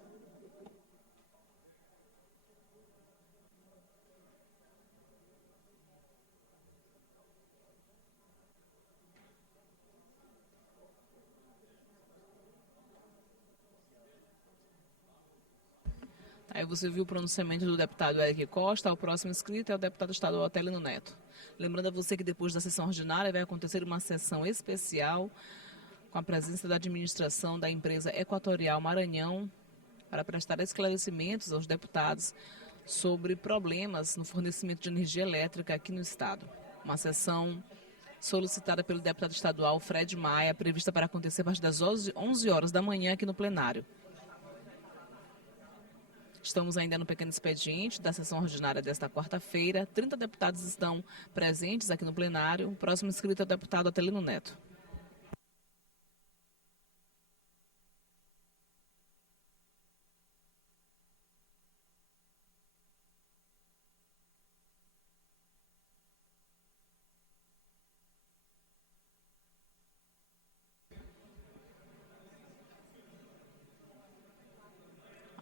Aí você viu o pronunciamento do deputado Eric Costa. O próximo inscrito é o deputado estadual Otelino Neto. Lembrando a você que depois da sessão ordinária vai acontecer uma sessão especial com a presença da administração da empresa Equatorial Maranhão para prestar esclarecimentos aos deputados sobre problemas no fornecimento de energia elétrica aqui no estado. Uma sessão solicitada pelo deputado estadual Fred Maia, prevista para acontecer a partir das 11 horas da manhã aqui no plenário. Estamos ainda no pequeno expediente da sessão ordinária desta quarta-feira. 30 deputados estão presentes aqui no plenário. O próximo inscrito é o deputado Otelino Neto.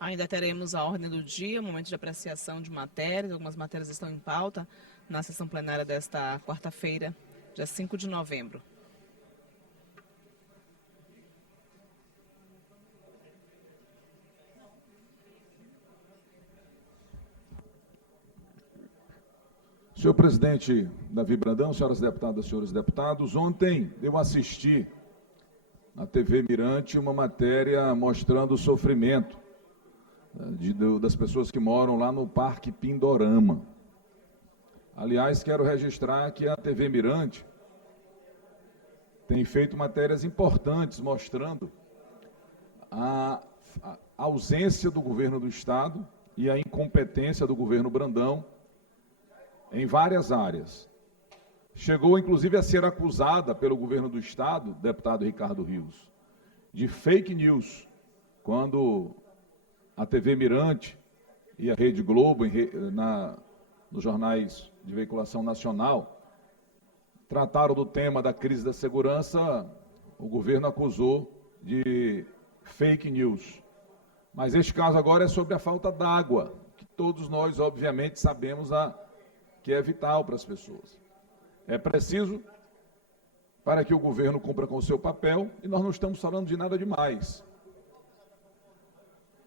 Ainda teremos a ordem do dia, momento de apreciação de matérias. Algumas matérias estão em pauta na sessão plenária desta quarta-feira, dia 5 de novembro. Senhor presidente Davi Brandão, senhoras deputadas, senhores deputados, ontem eu assisti na TV Mirante uma matéria mostrando o sofrimento das pessoas que moram lá no Parque Pindorama. Aliás, quero registrar que a TV Mirante tem feito matérias importantes mostrando a ausência do governo do Estado e a incompetência do governo Brandão em várias áreas. Chegou, inclusive, a ser acusada pelo governo do Estado, deputado Ricardo Rios, de fake news, quando a TV Mirante e a Rede Globo, nos jornais de veiculação nacional, trataram do tema da crise da segurança, o governo acusou de fake news. Mas este caso agora é sobre a falta d'água, que todos nós, obviamente, sabemos que é vital para as pessoas. É preciso para que o governo cumpra com o seu papel, e nós não estamos falando de nada demais,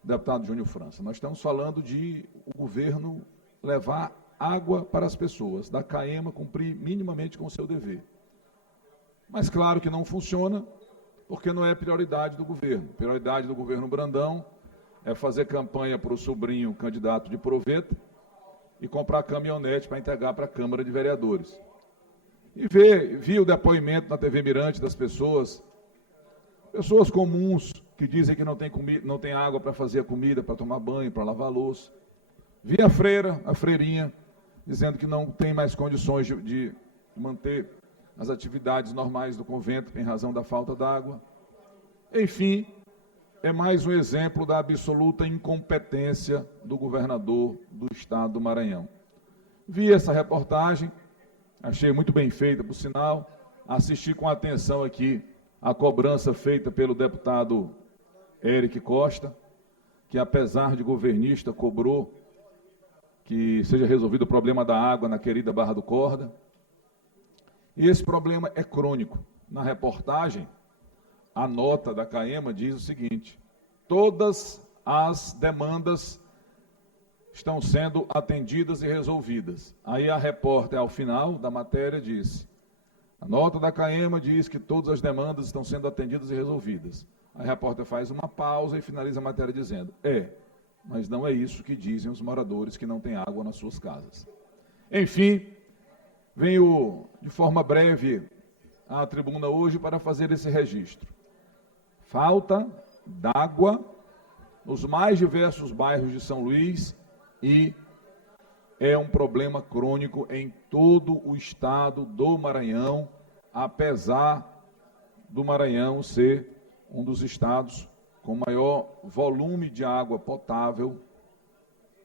deputado Júnior França. Nós estamos falando de o governo levar água para as pessoas, da CAEMA cumprir minimamente com o seu dever. Mas claro que não funciona, porque não é prioridade do governo. Prioridade do governo Brandão é fazer campanha para o sobrinho candidato de proveta e comprar caminhonete para entregar para a Câmara de Vereadores. E vi o depoimento na TV Mirante das pessoas comuns, que dizem que não tem água para fazer a comida, para tomar banho, para lavar a louça. Vi a freirinha dizendo que não tem mais condições de manter as atividades normais do convento em razão da falta d'água. Enfim, é mais um exemplo da absoluta incompetência do governador do estado do Maranhão. Vi essa reportagem, achei muito bem feita, por sinal, assisti com atenção aqui a cobrança feita pelo deputado Eric Costa, que apesar de governista cobrou que seja resolvido o problema da água na querida Barra do Corda. E esse problema é crônico. Na reportagem, a nota da CAEMA diz o seguinte: todas as demandas estão sendo atendidas e resolvidas. Aí a repórter, ao final da matéria, disse: a nota da CAEMA diz que todas as demandas estão sendo atendidas e resolvidas. A repórter faz uma pausa e finaliza a matéria dizendo: mas não é isso que dizem os moradores que não têm água nas suas casas. Enfim, venho de forma breve à tribuna hoje para fazer esse registro. Falta d'água nos mais diversos bairros de São Luís e é um problema crônico em todo o estado do Maranhão, apesar do Maranhão ser um dos estados com maior volume de água potável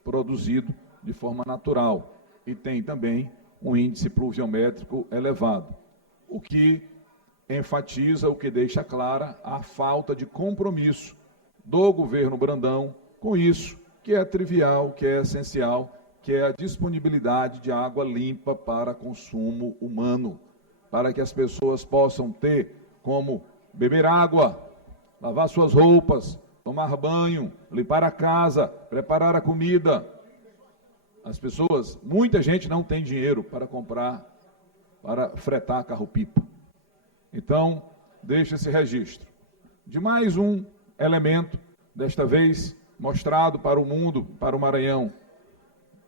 produzido de forma natural e tem também um índice pluviométrico elevado, o que enfatiza, o que deixa clara a falta de compromisso do governo Brandão com isso, que é trivial, que é essencial, que é a disponibilidade de água limpa para consumo humano, para que as pessoas possam ter como beber água, lavar suas roupas, tomar banho, limpar a casa, preparar a comida. As pessoas, muita gente não tem dinheiro para comprar, para fretar carro-pipa. Então, deixa esse registro de mais um elemento, desta vez mostrado para o mundo, para o Maranhão,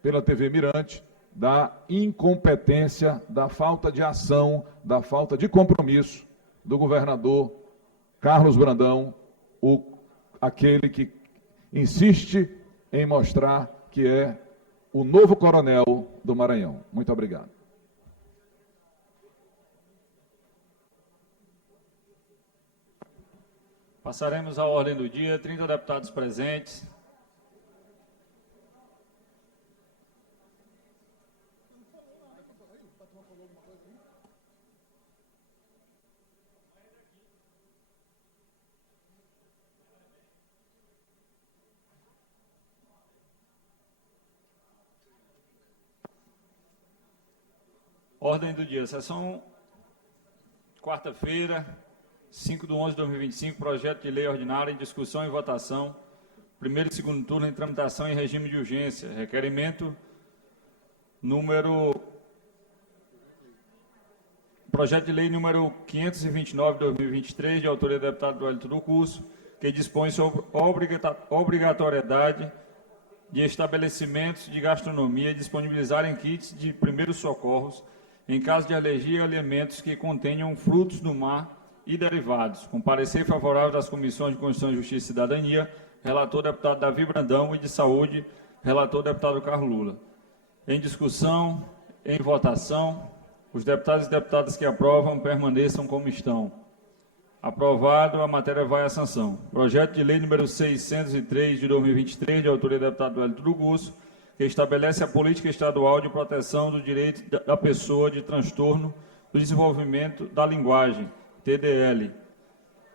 pela TV Mirante, da incompetência, da falta de ação, da falta de compromisso do governador Carlos Brandão, aquele que insiste em mostrar que é o novo coronel do Maranhão. Muito obrigado. Passaremos à ordem do dia. 30 deputados presentes. Ordem do dia, sessão quarta-feira, 5/11/2025, projeto de lei ordinária em discussão e votação, primeiro e segundo turno em tramitação em regime de urgência, requerimento projeto de lei número 529/2023, de autoria do deputado Wellington do Curso, que dispõe sobre obrigatoriedade de estabelecimentos de gastronomia disponibilizarem kits de primeiros socorros em caso de alergia a alimentos que contenham frutos do mar e derivados, com parecer favorável das comissões de Constituição, Justiça e Cidadania, relator deputado Davi Brandão, e de Saúde, relator deputado Carlos Lula. Em discussão, em votação, os deputados e deputadas que aprovam permaneçam como estão. Aprovado, a matéria vai à sanção. Projeto de lei número 603 de 2023, de autoria do deputado Wellington do Curso, que estabelece a política estadual de proteção do direito da pessoa de transtorno do desenvolvimento da linguagem, TDL,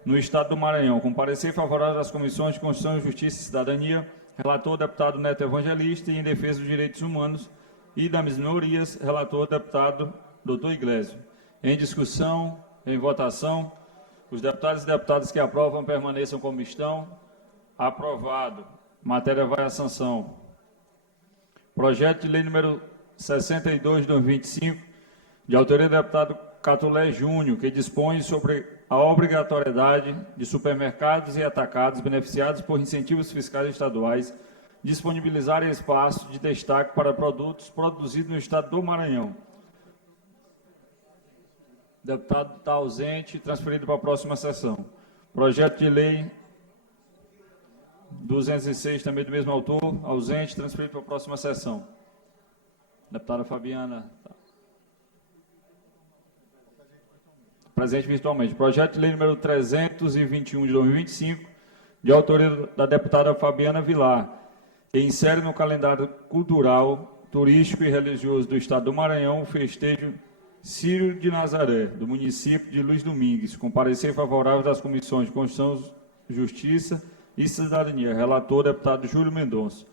no Estado do Maranhão, com parecer favorável das comissões de Constituição, Justiça e Cidadania, relator deputado Neto Evangelista, e em defesa dos direitos humanos e das minorias, relator deputado Dr. Iglesias. Em discussão, em votação, os deputados e deputadas que aprovam permaneçam como estão. Aprovado. Matéria vai à sanção. Projeto de lei número 62 de 2025, de autoria do deputado Catulé Júnior, que dispõe sobre a obrigatoriedade de supermercados e atacados beneficiados por incentivos fiscais estaduais disponibilizarem espaço de destaque para produtos produzidos no estado do Maranhão. O deputado está ausente, transferido para a próxima sessão. Projeto de lei 206, também do mesmo autor, ausente, transferido para a próxima sessão. Deputada Fabiana. Presente virtualmente. Projeto de lei número 321 de 2025, de autoria da deputada Fabiana Vilar, que insere no calendário cultural, turístico e religioso do Estado do Maranhão o festejo Círio de Nazaré, do município de Luiz Domingues, com parecer favorável das comissões de Constituição, Justiça e Cidadania. Relator, deputado Júlio Mendonça.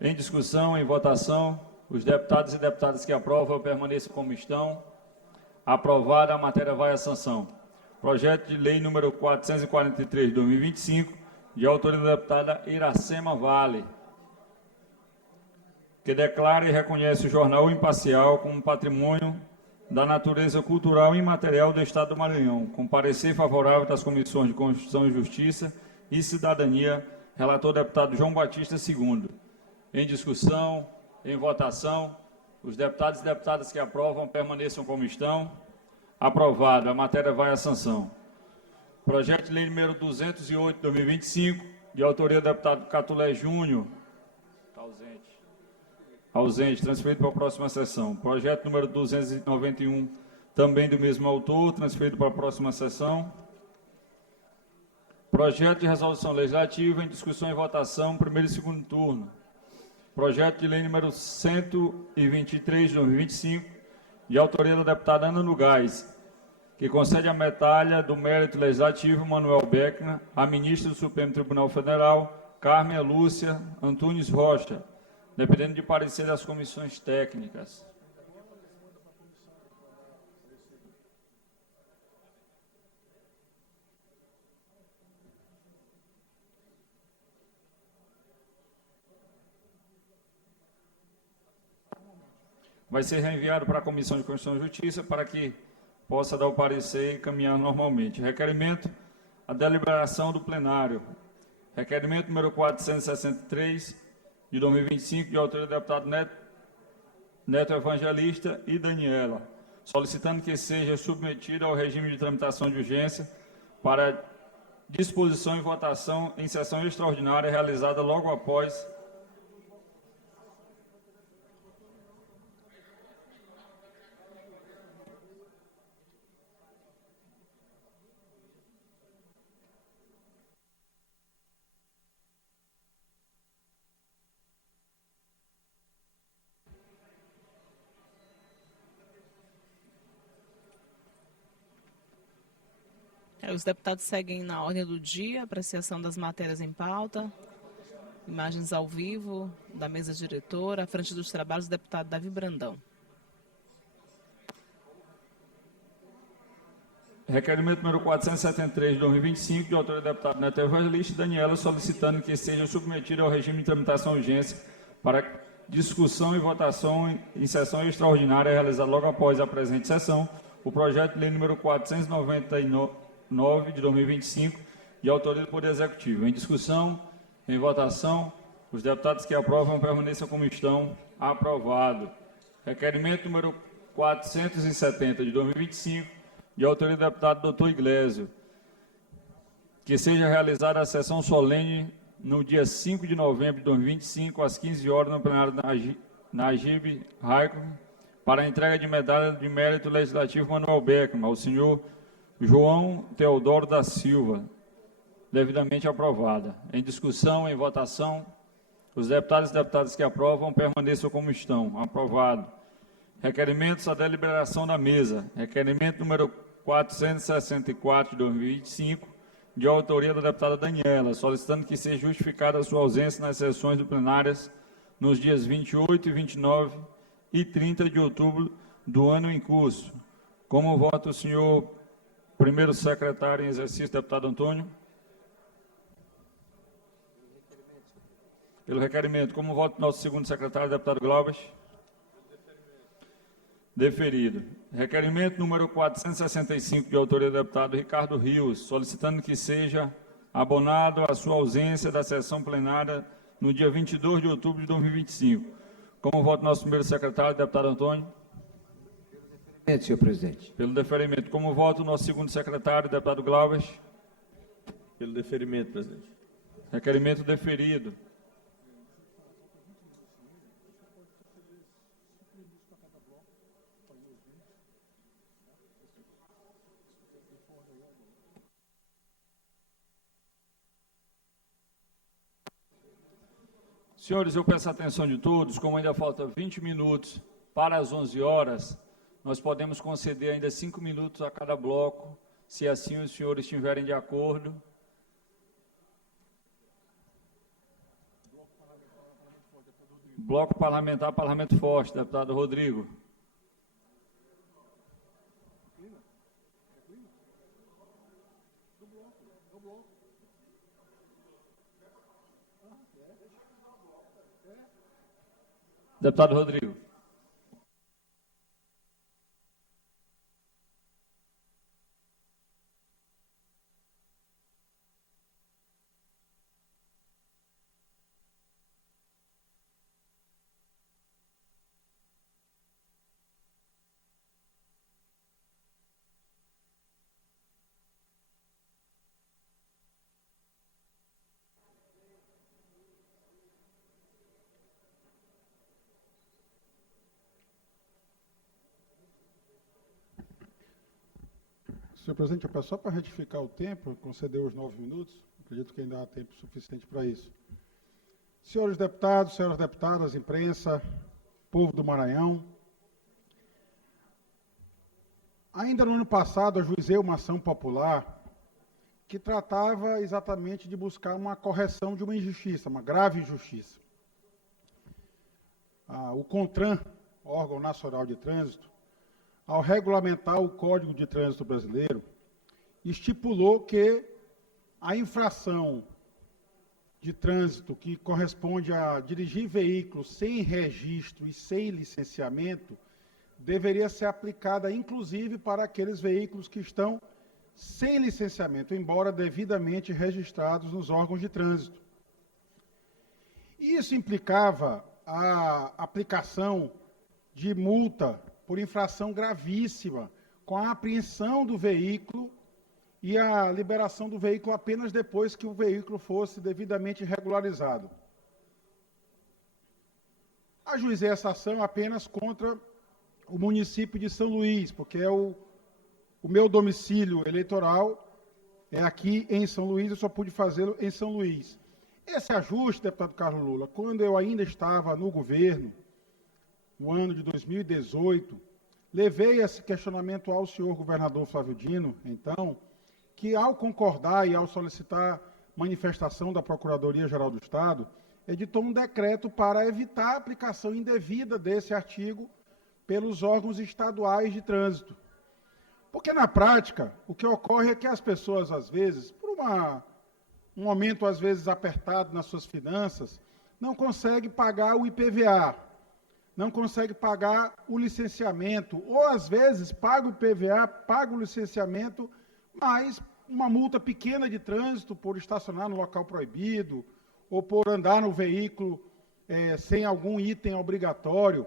Em discussão, em votação, os deputados e deputadas que aprovam permaneçam como estão. Aprovada, a matéria vai à sanção. Projeto de lei número 443 de 2025, de autoria da deputada Iracema Vale, que declara e reconhece o jornal Imparcial como patrimônio da natureza cultural e imaterial do Estado do Maranhão, com parecer favorável das comissões de Constituição e Justiça e Cidadania. Relator, deputado João Batista II. Em discussão, em votação, os deputados e deputadas que aprovam permaneçam como estão. Aprovado, a matéria vai à sanção. Projeto de lei número 208 de 2025, de autoria do deputado Catulé Júnior. Ausente, transferido para a próxima sessão. Projeto número 291, também do mesmo autor, transferido para a próxima sessão. Projeto de resolução legislativa em discussão e votação, primeiro e segundo turno. Projeto de lei número 123 de 2025, de autoria da deputada Ana Nugais, que concede a medalha do mérito legislativo Manuel Beckner à ministra do Supremo Tribunal Federal, Carmen Lúcia Antunes Rocha, dependendo de parecer das comissões técnicas. Vai ser reenviado para a Comissão de Constituição e Justiça para que possa dar o parecer e caminhar normalmente. Requerimento, a deliberação do plenário. Requerimento número 463, de 2025, de autoria do deputado Neto Evangelista e Daniela, solicitando que seja submetido ao regime de tramitação de urgência para disposição e votação em sessão extraordinária realizada logo após Os deputados seguem na ordem do dia, apreciação das matérias em pauta, imagens ao vivo da mesa diretora, à frente dos trabalhos, o deputado Davi Brandão. Requerimento número 473 de 2025, de autoria do deputado Neto Evangelista e Daniela, solicitando que seja submetido ao regime de tramitação de urgência para discussão e votação em sessão extraordinária realizada logo após a presente sessão, o projeto de lei número 499 de 2025, de autoria do Poder Executivo. Em discussão, em votação, os deputados que aprovam permaneçam como estão. Aprovado. Requerimento número 470 de 2025, de autoria do deputado Dr. Iglesio, que seja realizada a sessão solene no dia 5 de novembro de 2025, às 15 horas, no plenário da Najib Raico, para a entrega de medalha de mérito legislativo Manuel Beckman ao senhor João Teodoro da Silva, devidamente aprovada. Em discussão, em votação, os deputados e deputadas que aprovam permaneçam como estão. Aprovado. Requerimentos à deliberação da mesa. Requerimento número 464 de 2025, de autoria da deputada Daniela, solicitando que seja justificada a sua ausência nas sessões do plenárias nos dias 28, 29 e 30 de outubro do ano em curso. Como vota o senhor primeiro secretário em exercício, deputado Antônio? Pelo requerimento. Como vota o nosso segundo secretário, deputado Glaubas? Deferido. Requerimento número 465, de autoria do deputado Ricardo Rios, solicitando que seja abonado a sua ausência da sessão plenária no dia 22 de outubro de 2025. Como vota o nosso primeiro secretário, deputado Antônio? Senhor presidente. Pelo deferimento. Como vota o nosso segundo secretário, deputado Glaubas? Pelo deferimento, presidente. Requerimento deferido. Senhores, eu peço a atenção de todos, como ainda falta 20 minutos para as 11 horas, nós podemos conceder ainda 5 minutos a cada bloco, se assim os senhores estiverem de acordo. Bloco parlamentar, Parlamento Forte, deputado Rodrigo. Deputado Rodrigo. Senhor presidente, eu peço só para retificar o tempo, concedeu os 9 minutos, acredito que ainda há tempo suficiente para isso. Senhores deputados, senhoras deputadas, imprensa, povo do Maranhão, ainda no ano passado ajuizei uma ação popular que tratava exatamente de buscar uma correção de uma injustiça, uma grave injustiça. O CONTRAN, órgão nacional de trânsito, ao regulamentar o Código de Trânsito Brasileiro, estipulou que a infração de trânsito que corresponde a dirigir veículos sem registro e sem licenciamento deveria ser aplicada, inclusive, para aqueles veículos que estão sem licenciamento, embora devidamente registrados nos órgãos de trânsito. Isso implicava a aplicação de multa por infração gravíssima, com a apreensão do veículo e a liberação do veículo apenas depois que o veículo fosse devidamente regularizado. Ajuizei essa ação apenas contra o município de São Luís, porque é o meu domicílio eleitoral é aqui em São Luís, eu só pude fazê-lo em São Luís. Esse ajuste, deputado Carlos Lula, quando eu ainda estava no governo, no ano de 2018, levei esse questionamento ao senhor governador Flávio Dino, então, que ao concordar e ao solicitar manifestação da Procuradoria-Geral do Estado, editou um decreto para evitar a aplicação indevida desse artigo pelos órgãos estaduais de trânsito. Porque, na prática, o que ocorre é que as pessoas, às vezes, por um momento, às vezes, apertado nas suas finanças, não conseguem pagar o IPVA, não consegue pagar o licenciamento, ou às vezes paga o IPVA, paga o licenciamento, mas uma multa pequena de trânsito por estacionar no local proibido, ou por andar no veículo sem algum item obrigatório,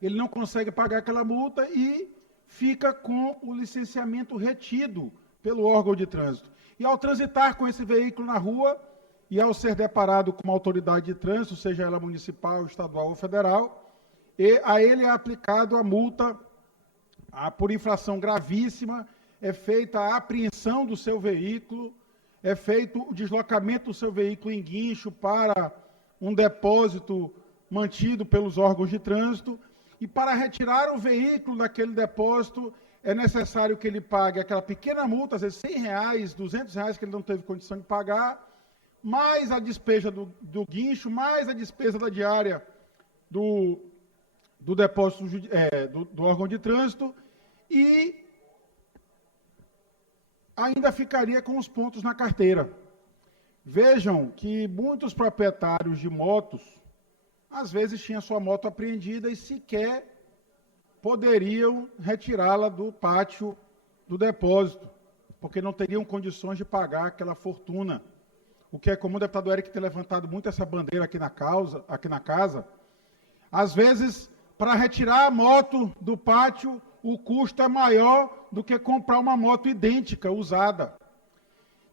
ele não consegue pagar aquela multa e fica com o licenciamento retido pelo órgão de trânsito. E ao transitar com esse veículo na rua, e ao ser deparado com uma autoridade de trânsito, seja ela municipal, estadual ou federal, e a ele é aplicado a multa por infração gravíssima, é feita a apreensão do seu veículo, é feito o deslocamento do seu veículo em guincho para um depósito mantido pelos órgãos de trânsito, e para retirar o veículo daquele depósito, é necessário que ele pague aquela pequena multa, às vezes R$100, R$200, que ele não teve condição de pagar, mais a despesa do guincho, mais a despesa da diária do depósito do órgão de trânsito, e ainda ficaria com os pontos na carteira. Vejam que muitos proprietários de motos, às vezes tinham sua moto apreendida e sequer poderiam retirá-la do pátio do depósito, porque não teriam condições de pagar aquela fortuna. O que é comum, o deputado Eric ter levantado muito essa bandeira aqui na casa. Às vezes, para retirar a moto do pátio, o custo é maior do que comprar uma moto idêntica, usada.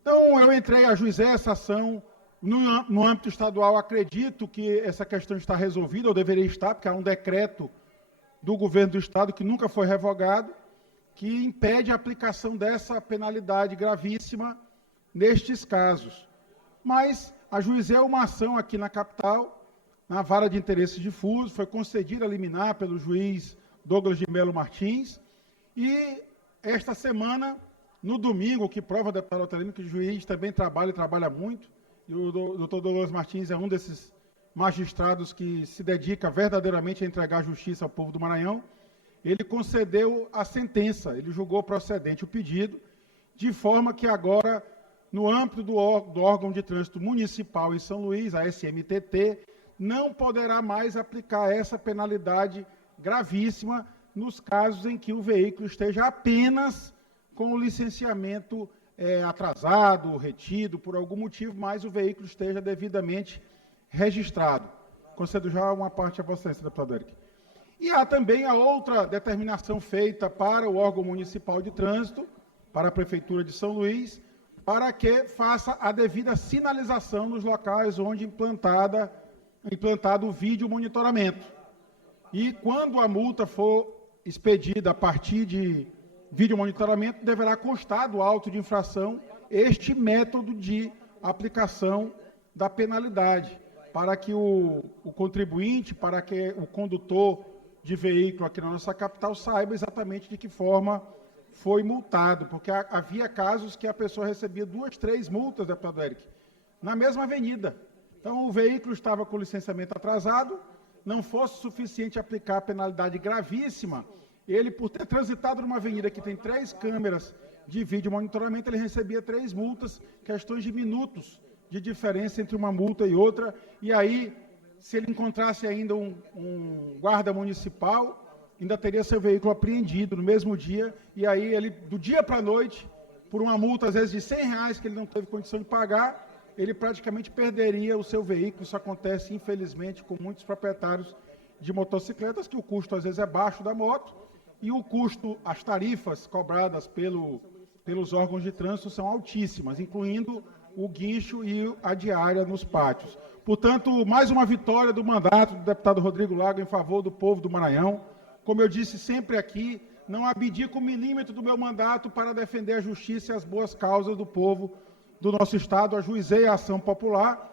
Então, eu ajuizei essa ação no âmbito estadual. Acredito que essa questão está resolvida, ou deveria estar, porque há um decreto do governo do Estado que nunca foi revogado, que impede a aplicação dessa penalidade gravíssima nestes casos. Mas ajuizei uma ação aqui na capital na vara de interesse difuso, foi concedida a liminar pelo juiz Douglas de Melo Martins, e esta semana, no domingo, o que prova, deputado Otelino, que o juiz também trabalha e trabalha muito, e o doutor Douglas Martins é um desses magistrados que se dedica verdadeiramente a entregar justiça ao povo do Maranhão, ele concedeu a sentença, ele julgou procedente o pedido, de forma que agora, no âmbito do órgão de trânsito municipal em São Luís, a SMTT, não poderá mais aplicar essa penalidade gravíssima nos casos em que o veículo esteja apenas com o licenciamento atrasado, retido, por algum motivo, mas o veículo esteja devidamente registrado. Concedo já uma parte a Vossa Excelência, deputado Eric. E há também a outra determinação feita para o órgão municipal de trânsito, para a Prefeitura de São Luís, para que faça a devida sinalização nos locais onde implantado o vídeo monitoramento. E quando a multa for expedida a partir de vídeo monitoramento, deverá constar do auto de infração este método de aplicação da penalidade, para que o contribuinte, para que o condutor de veículo aqui na nossa capital saiba exatamente de que forma foi multado, porque havia casos que a pessoa recebia 2, 3 multas, deputado Eric, na mesma avenida. Então, o veículo estava com licenciamento atrasado, não fosse suficiente aplicar a penalidade gravíssima, ele, por ter transitado numa avenida que tem 3 câmeras de vídeo monitoramento, ele recebia 3 multas, questões de minutos de diferença entre uma multa e outra, e aí, se ele encontrasse ainda um guarda municipal, ainda teria seu veículo apreendido no mesmo dia, e aí ele, do dia para a noite, por uma multa às vezes de R$100 que ele não teve condição de pagar, ele praticamente perderia o seu veículo. Isso acontece, infelizmente, com muitos proprietários de motocicletas, que o custo às vezes é baixo da moto, e o custo, as tarifas cobradas pelos órgãos de trânsito são altíssimas, incluindo o guincho e a diária nos pátios. Portanto, mais uma vitória do mandato do deputado Rodrigo Lago em favor do povo do Maranhão. Como eu disse sempre aqui, não abdico um milímetro do meu mandato para defender a justiça e as boas causas do povo do nosso Estado. Ajuizei a ação popular,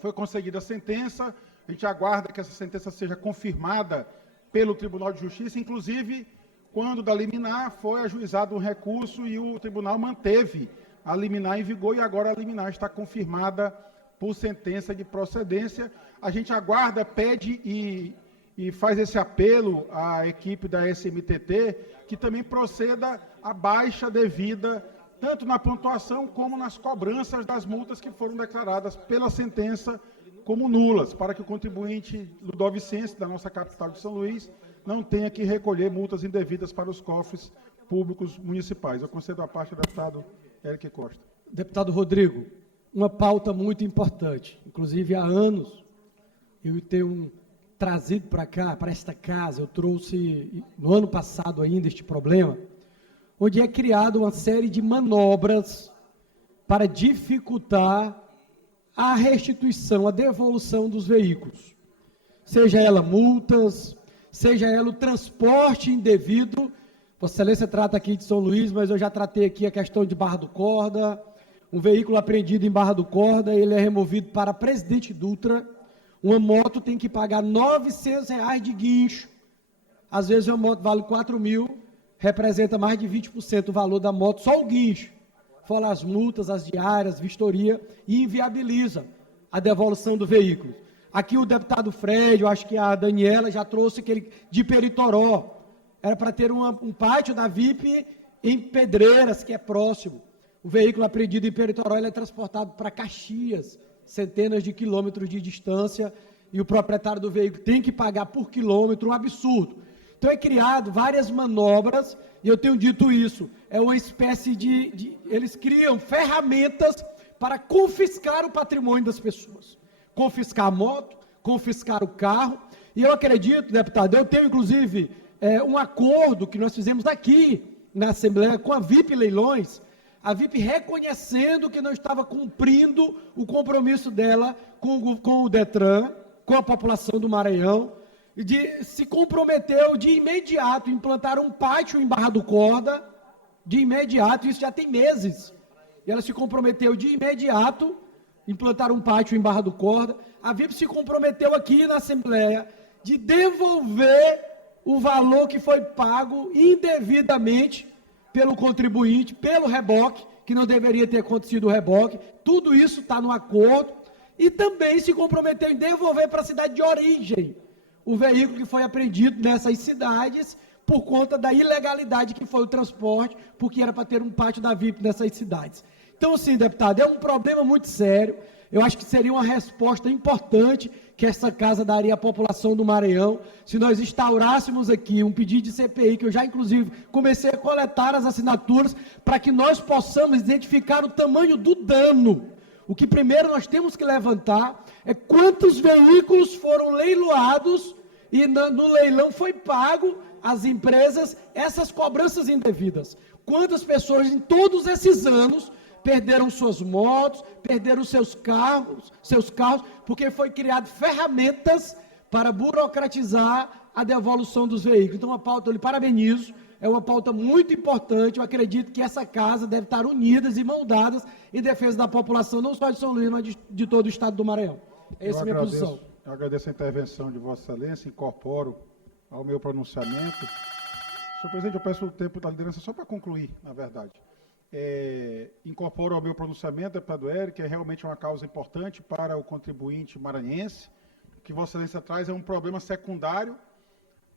foi concedida a sentença, a gente aguarda que essa sentença seja confirmada pelo Tribunal de Justiça, inclusive, quando da liminar foi ajuizado um recurso e o tribunal manteve a liminar em vigor, e agora a liminar está confirmada por sentença de procedência. A gente aguarda, pede e faz esse apelo à equipe da SMTT, que também proceda à baixa devida, tanto na pontuação como nas cobranças das multas que foram declaradas pela sentença como nulas, para que o contribuinte ludovicense da nossa capital de São Luís não tenha que recolher multas indevidas para os cofres públicos municipais. Eu concedo a parte do deputado Eric Costa. Deputado Rodrigo, uma pauta muito importante. Inclusive, há anos, eu tenho trazido para cá, para esta casa, eu trouxe no ano passado ainda este problema, onde é criada uma série de manobras para dificultar a restituição, a devolução dos veículos. Seja ela multas, seja ela o transporte indevido. Vossa Excelência trata aqui de São Luís, mas eu já tratei aqui a questão de Barra do Corda. Um veículo apreendido em Barra do Corda, ele é removido para Presidente Dutra. Uma moto tem que pagar R$900 de guincho. Às vezes uma moto vale 4 mil, representa mais de 20% do valor da moto, só o guincho. Fora as multas, as diárias, vistoria, e inviabiliza a devolução do veículo. Aqui o deputado Fred, eu acho que a Daniela já trouxe aquele de Peritoró. Era para ter um pátio da VIP em Pedreiras, que é próximo. O veículo apreendido em Peritoró, ele é transportado para Caxias, centenas de quilômetros de distância, e o proprietário do veículo tem que pagar por quilômetro, um absurdo. Então é criado várias manobras, e eu tenho dito isso, é uma espécie eles criam ferramentas para confiscar o patrimônio das pessoas. Confiscar a moto, confiscar o carro, e eu acredito, deputado, eu tenho inclusive um acordo que nós fizemos aqui na Assembleia com a VIP Leilões, a VIP reconhecendo que não estava cumprindo o compromisso dela com o Detran, com a população do Maranhão, e se comprometeu de imediato implantar um pátio em Barra do Corda, de imediato, isso já tem meses, e ela se comprometeu de imediato implantar um pátio em Barra do Corda. a VIP se comprometeu aqui na Assembleia de devolver o valor que foi pago indevidamente pelo contribuinte, pelo reboque, que não deveria ter acontecido o reboque. Tudo isso está no acordo. E também se comprometeu em devolver para a cidade de origem o veículo que foi apreendido nessas cidades por conta da ilegalidade que foi o transporte, porque era para ter um pátio da VIP nessas cidades. Então, sim, deputado, é um problema muito sério. Eu acho que seria uma resposta importante que essa casa daria à população do Maranhão, se nós instaurássemos aqui um pedido de CPI, que eu já, inclusive, comecei a coletar as assinaturas, para que nós possamos identificar o tamanho do dano. O que primeiro nós temos que levantar é quantos veículos foram leiloados e no leilão foi pago às empresas essas cobranças indevidas. Quantas pessoas em todos esses anos perderam suas motos, perderam seus carros, porque foi criado ferramentas para burocratizar a devolução dos veículos. Então, a pauta, eu lhe parabenizo, é uma pauta muito importante. Eu acredito que essa casa deve estar unidas e moldadas em defesa da população, não só de São Luís, mas de todo o estado do Maranhão. Essa é a minha posição. Eu agradeço a intervenção de Vossa Excelência, incorporo ao meu pronunciamento. Senhor presidente, eu peço o tempo da liderança só para concluir, na verdade. Incorporo ao meu pronunciamento, deputado Érico, que é realmente uma causa importante para o contribuinte maranhense. O que Vossa Excelência traz é um problema secundário.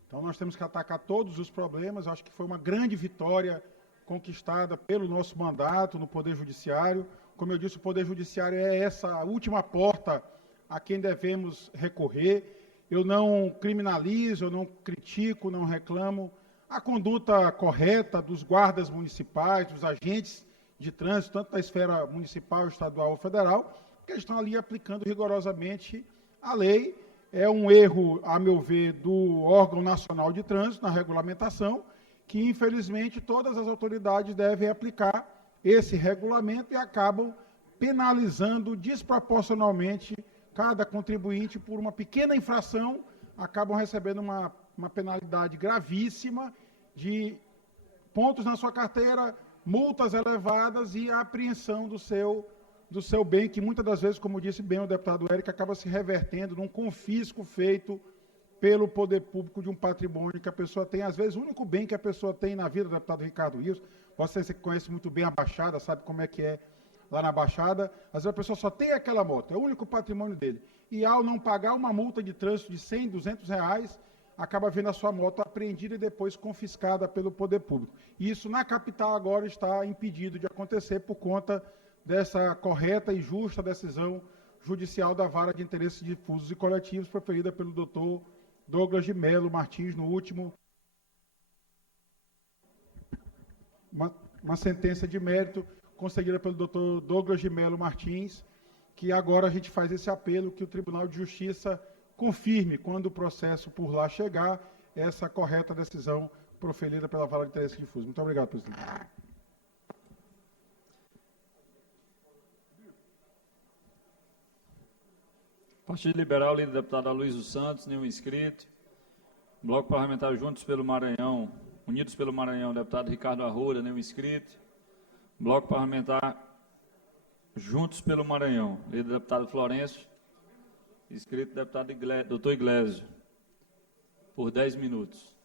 Então, nós temos que atacar todos os problemas. Acho que foi uma grande vitória conquistada pelo nosso mandato no Poder Judiciário. Como eu disse, o Poder Judiciário é essa última porta a quem devemos recorrer. Eu não criminalizo, eu não critico, não reclamo a conduta correta dos guardas municipais, dos agentes de trânsito, tanto da esfera municipal, estadual ou federal, que eles estão ali aplicando rigorosamente a lei. É um erro, a meu ver, do órgão nacional de trânsito na regulamentação, que, infelizmente, todas as autoridades devem aplicar esse regulamento e acabam penalizando desproporcionalmente cada contribuinte por uma pequena infração, acabam recebendo uma penalidade gravíssima de pontos na sua carteira, multas elevadas e a apreensão do seu bem, que muitas das vezes, como disse bem o deputado Érico, acaba se revertendo num confisco feito pelo poder público de um patrimônio que a pessoa tem. Às vezes, o único bem que a pessoa tem na vida, deputado Ricardo Rios, você conhece muito bem a Baixada, sabe como é que é lá na Baixada, às vezes a pessoa só tem aquela moto, é o único patrimônio dele. E ao não pagar uma multa de trânsito de 100, 200 reais, acaba vendo a sua moto apreendida e depois confiscada pelo poder público. E isso na capital agora está impedido de acontecer por conta dessa correta e justa decisão judicial da Vara de Interesses Difusos e Coletivos, proferida pelo doutor Douglas de Melo Martins, no último, uma sentença de mérito concedida pelo doutor Douglas de Melo Martins, que agora a gente faz esse apelo que o Tribunal de Justiça confirme, quando o processo por lá chegar, essa correta decisão proferida pela Vara de Interesses Difusos. Muito obrigado, presidente. Partido Liberal, líder deputado Aloysio Santos, nenhum inscrito. Bloco Parlamentar Juntos pelo Maranhão, Unidos pelo Maranhão, deputado Ricardo Arruda, nenhum inscrito. Bloco Parlamentar Juntos pelo Maranhão, líder deputado Florencio, inscrito deputado doutor Iglesio, por 10 minutos.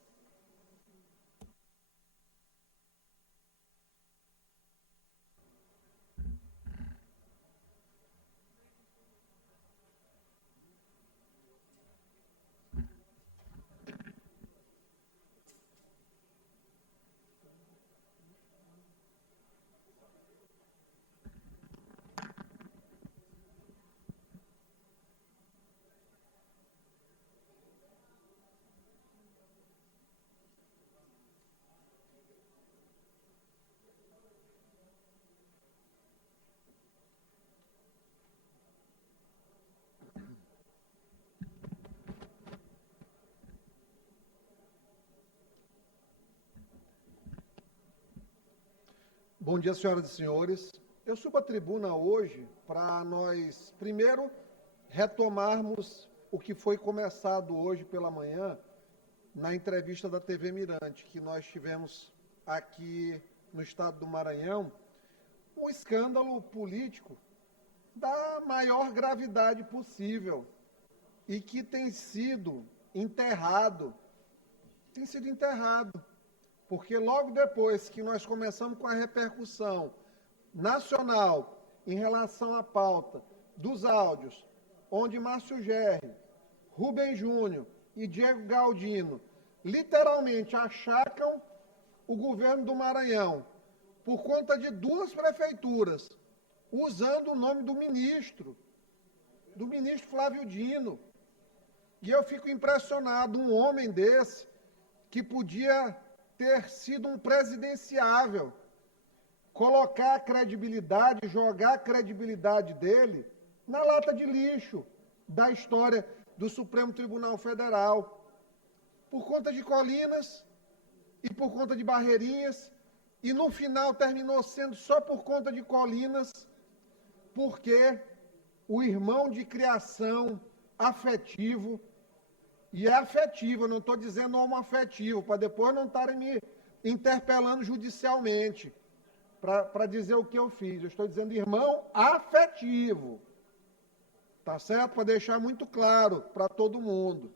Bom dia, senhoras e senhores. Eu subo à tribuna hoje para nós, primeiro, retomarmos o que foi começado hoje pela manhã na entrevista da TV Mirante, que nós tivemos aqui no estado do Maranhão, um escândalo político da maior gravidade possível e que tem sido enterrado. Tem sido enterrado, porque logo depois que nós começamos com a repercussão nacional em relação à pauta dos áudios, onde Márcio Gerri, Rubem Júnior e Diego Galdino literalmente achacam o governo do Maranhão por conta de 2 prefeituras, usando o nome do ministro Flávio Dino. E eu fico impressionado, um homem desse, que podia ter sido um presidenciável, colocar a credibilidade, jogar a credibilidade dele na lata de lixo da história do Supremo Tribunal Federal. Por conta de Colinas e por conta de Barreirinhas, e no final terminou sendo só por conta de Colinas, porque o irmão de criação afetivo, e é afetivo, eu não estou dizendo homoafetivo, para depois não estarem me interpelando judicialmente, para dizer o que eu fiz. Eu estou dizendo irmão afetivo, tá certo? Para deixar muito claro para todo mundo.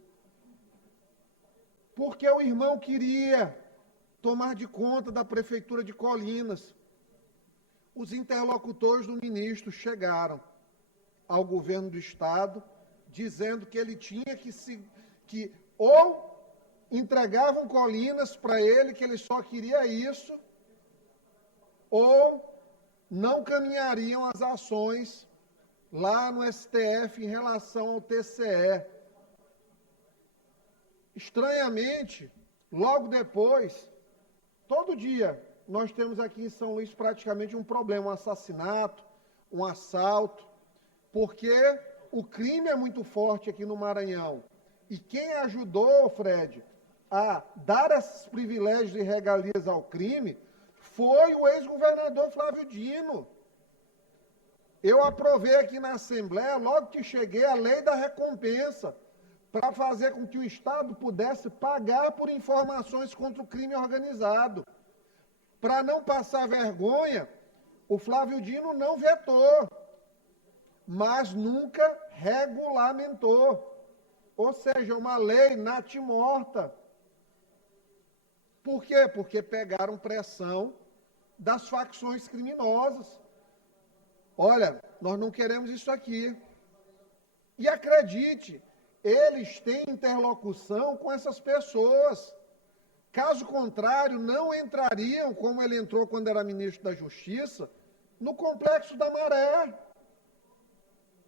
Porque o irmão queria tomar de conta da prefeitura de Colinas. Os interlocutores do ministro chegaram ao governo do estado, dizendo que ele tinha que ou entregavam Colinas para ele, que ele só queria isso, ou não caminhariam as ações lá no STF em relação ao TCE. Estranhamente, logo depois, todo dia, nós temos aqui em São Luís praticamente um problema, um assassinato, um assalto, porque o crime é muito forte aqui no Maranhão. E quem ajudou, Fred, a dar esses privilégios e regalias ao crime foi o ex-governador Flávio Dino. Eu aprovei aqui na Assembleia, logo que cheguei, a lei da recompensa, para fazer com que o Estado pudesse pagar por informações contra o crime organizado. Para não passar vergonha, o Flávio Dino não vetou, mas nunca regulamentou. Ou seja, uma lei natimorta. Por quê? Porque pegaram pressão das facções criminosas. Olha, nós não queremos isso aqui. E acredite, eles têm interlocução com essas pessoas. Caso contrário, não entrariam, como ele entrou quando era ministro da Justiça, no Complexo da Maré.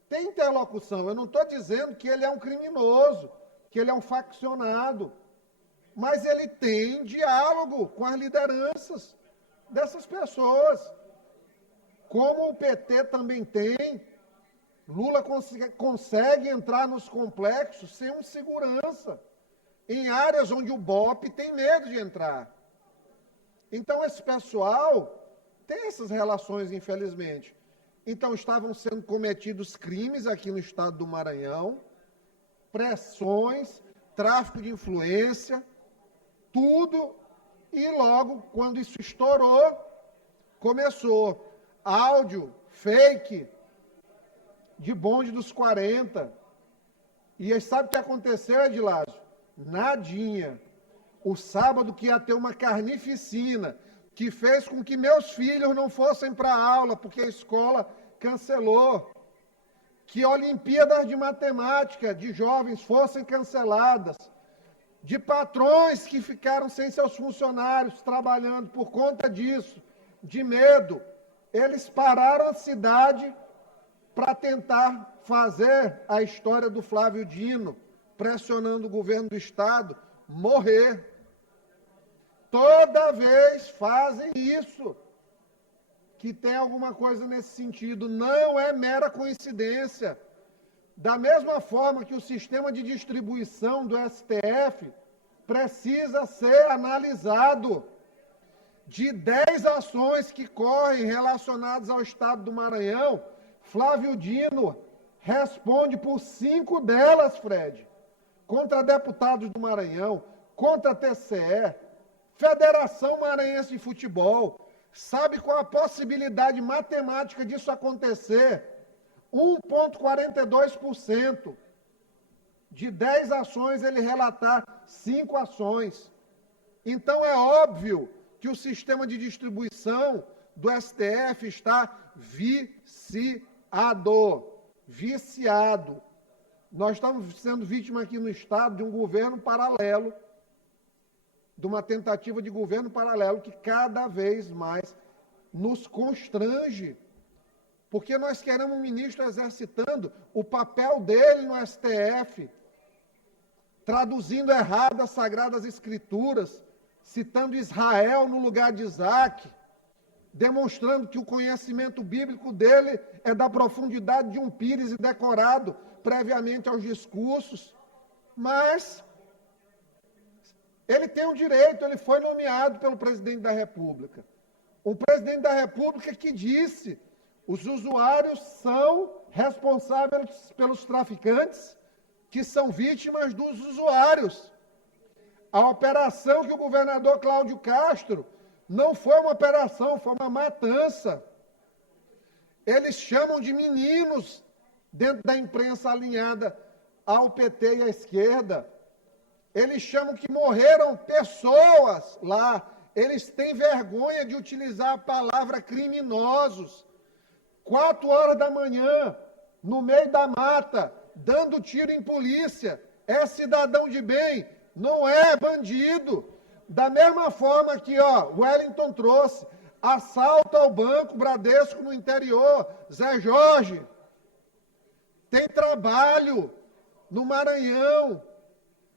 Tem interlocução. Eu não estou dizendo que ele é um criminoso, que ele é um faccionado, mas ele tem diálogo com as lideranças dessas pessoas. Como o PT também tem, Lula consegue entrar nos complexos sem um segurança, em áreas onde o BOP tem medo de entrar. Então, esse pessoal tem essas relações, infelizmente. Então, estavam sendo cometidos crimes aqui no estado do Maranhão, pressões, tráfico de influência, tudo, e logo, quando isso estourou, começou áudio, fake, de bonde dos 40. E aí, sabe o que aconteceu, Edilásio? Nadinha. O sábado que ia ter uma carnificina, que fez com que meus filhos não fossem para a aula, porque a escola cancelou. Que Olimpíadas de Matemática de jovens fossem canceladas. De patrões que ficaram sem seus funcionários trabalhando por conta disso, de medo. Eles pararam a cidade para tentar fazer a história do Flávio Dino, pressionando o governo do estado, morrer. Toda vez fazem isso, que tem alguma coisa nesse sentido. Não é mera coincidência. Da mesma forma que o sistema de distribuição do STF precisa ser analisado. De 10 ações que correm relacionadas ao estado do Maranhão, Flávio Dino responde por 5 delas, Fred. Contra deputados do Maranhão, contra a TCE, Federação Maranhense de Futebol. Sabe qual a possibilidade matemática disso acontecer? 1,42%. De 10 ações, ele relatar 5 ações. Então, é óbvio que o sistema de distribuição do STF está viciado. Nós estamos sendo vítimas aqui no Estado de um governo paralelo, de uma tentativa de governo paralelo que cada vez mais nos constrange, porque nós queremos um ministro exercitando o papel dele no STF, traduzindo errado as Sagradas Escrituras, citando Israel no lugar de Isaac, demonstrando que o conhecimento bíblico dele é da profundidade de um pires e decorado previamente aos discursos, mas ele tem o direito, ele foi nomeado pelo presidente da República. Um presidente da República que disse: os usuários são responsáveis pelos traficantes, que são vítimas dos usuários. A operação que o governador Cláudio Castro não foi uma operação, foi uma matança. Eles chamam de meninos dentro da imprensa alinhada ao PT e à esquerda. Eles chamam que morreram pessoas lá. Eles têm vergonha de utilizar a palavra criminosos. 4 horas da manhã, no meio da mata, dando tiro em polícia. É cidadão de bem, não é bandido. Da mesma forma que, o Wellington trouxe, assalto ao Banco Bradesco no interior, Zé Jorge. Tem trabalho no Maranhão,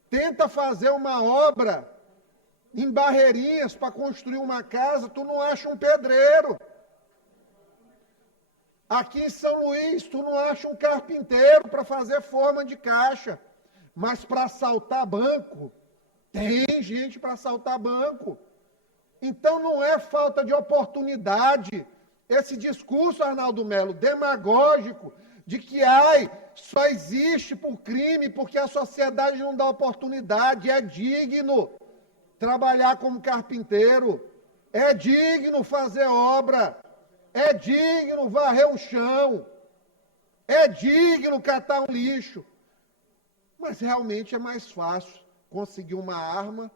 tenta fazer uma obra em Barreirinhas para construir uma casa, tu não acha um pedreiro. Aqui em São Luís, tu não acha um carpinteiro para fazer forma de caixa. Mas para assaltar banco, tem gente para assaltar banco. Então não é falta de oportunidade. Esse discurso, Arnaldo Melo, demagógico, de que só existe por crime porque a sociedade não dá oportunidade. É digno trabalhar como carpinteiro, é digno fazer obra, é digno varrer o chão, é digno catar um lixo. Mas realmente é mais fácil conseguir uma arma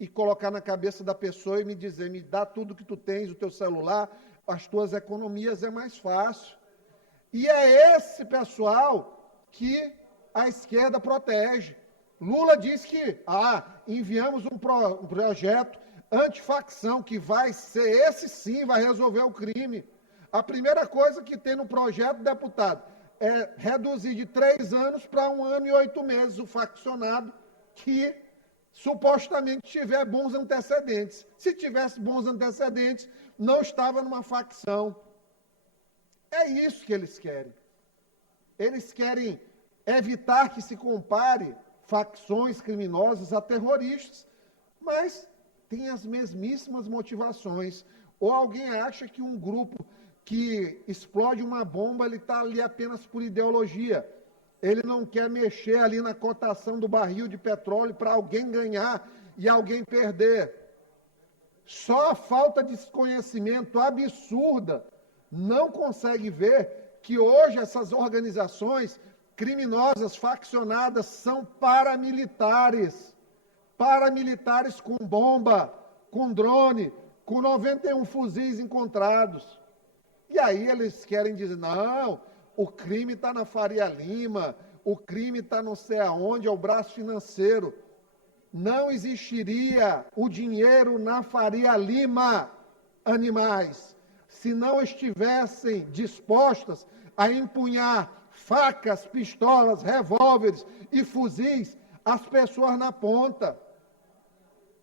e colocar na cabeça da pessoa e me dizer: me dá tudo que tu tens, o teu celular, as tuas economias, é mais fácil. E é esse pessoal que a esquerda protege. Lula diz que enviamos um projeto antifacção, que vai ser, esse sim, vai resolver o crime. A primeira coisa que tem no projeto, deputado, é reduzir de 3 anos para 1 ano e 8 meses o faccionado que supostamente tiver bons antecedentes. Se tivesse bons antecedentes, não estava numa facção. É isso que eles querem. Eles querem evitar que se compare facções criminosas a terroristas, mas tem as mesmíssimas motivações. Ou alguém acha que um grupo que explode uma bomba, ele está ali apenas por ideologia. Ele não quer mexer ali na cotação do barril de petróleo para alguém ganhar e alguém perder. Só a falta de desconhecimento absurda não consegue ver que hoje essas organizações criminosas, faccionadas, são paramilitares. Paramilitares com bomba, com drone, com 91 fuzis encontrados. E aí eles querem dizer: não, o crime está na Faria Lima, o crime está não sei aonde, é o braço financeiro. Não existiria o dinheiro na Faria Lima, animais, se não estivessem dispostas a empunhar facas, pistolas, revólveres e fuzis as pessoas na ponta.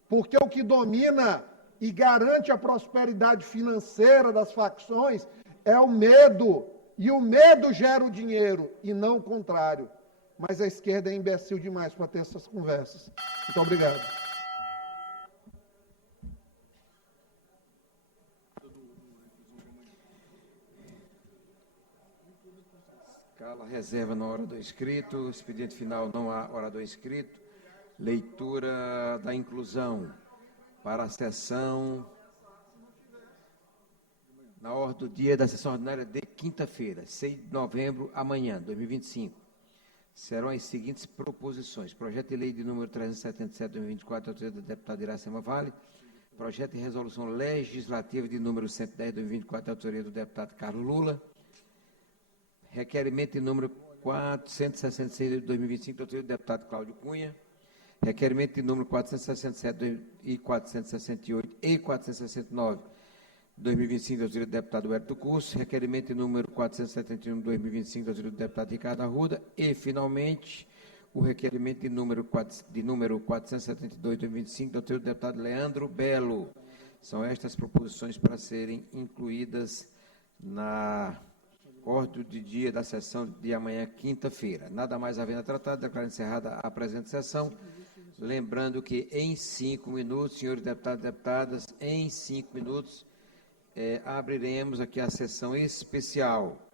Porque o que domina e garante a prosperidade financeira das facções é o medo. E o medo gera o dinheiro, e não o contrário. Mas a esquerda é imbecil demais para ter essas conversas. Muito obrigado. Escala reserva na hora do inscrito. Expediente final, não há orador inscrito. Leitura da inclusão para a sessão. Na ordem do dia da sessão ordinária de quinta-feira, 6 de novembro, amanhã, 2025, serão as seguintes proposições. Projeto de lei de número 377/2024, autoria do deputado Iracema Vale. Projeto de resolução legislativa de número 110/2024, autoria do deputado Carlos Lula. Requerimento de número 466 de 2025, autoria do deputado Cláudio Cunha. Requerimento de número 467 e 468 e 469, 2025, da autoria do deputado Hérito Curso. Requerimento de número 471 de 2025, da autoria do deputado Ricardo Arruda. E, finalmente, o requerimento de número 472 de 2025, da autoria do deputado Leandro Belo. São estas proposições para serem incluídas na ordem do dia da sessão de amanhã, quinta-feira. Nada mais havendo a tratar, declaro encerrada a presente sessão. Lembrando que em 5 minutos, senhores deputados e deputadas, em 5 minutos, abriremos aqui a sessão especial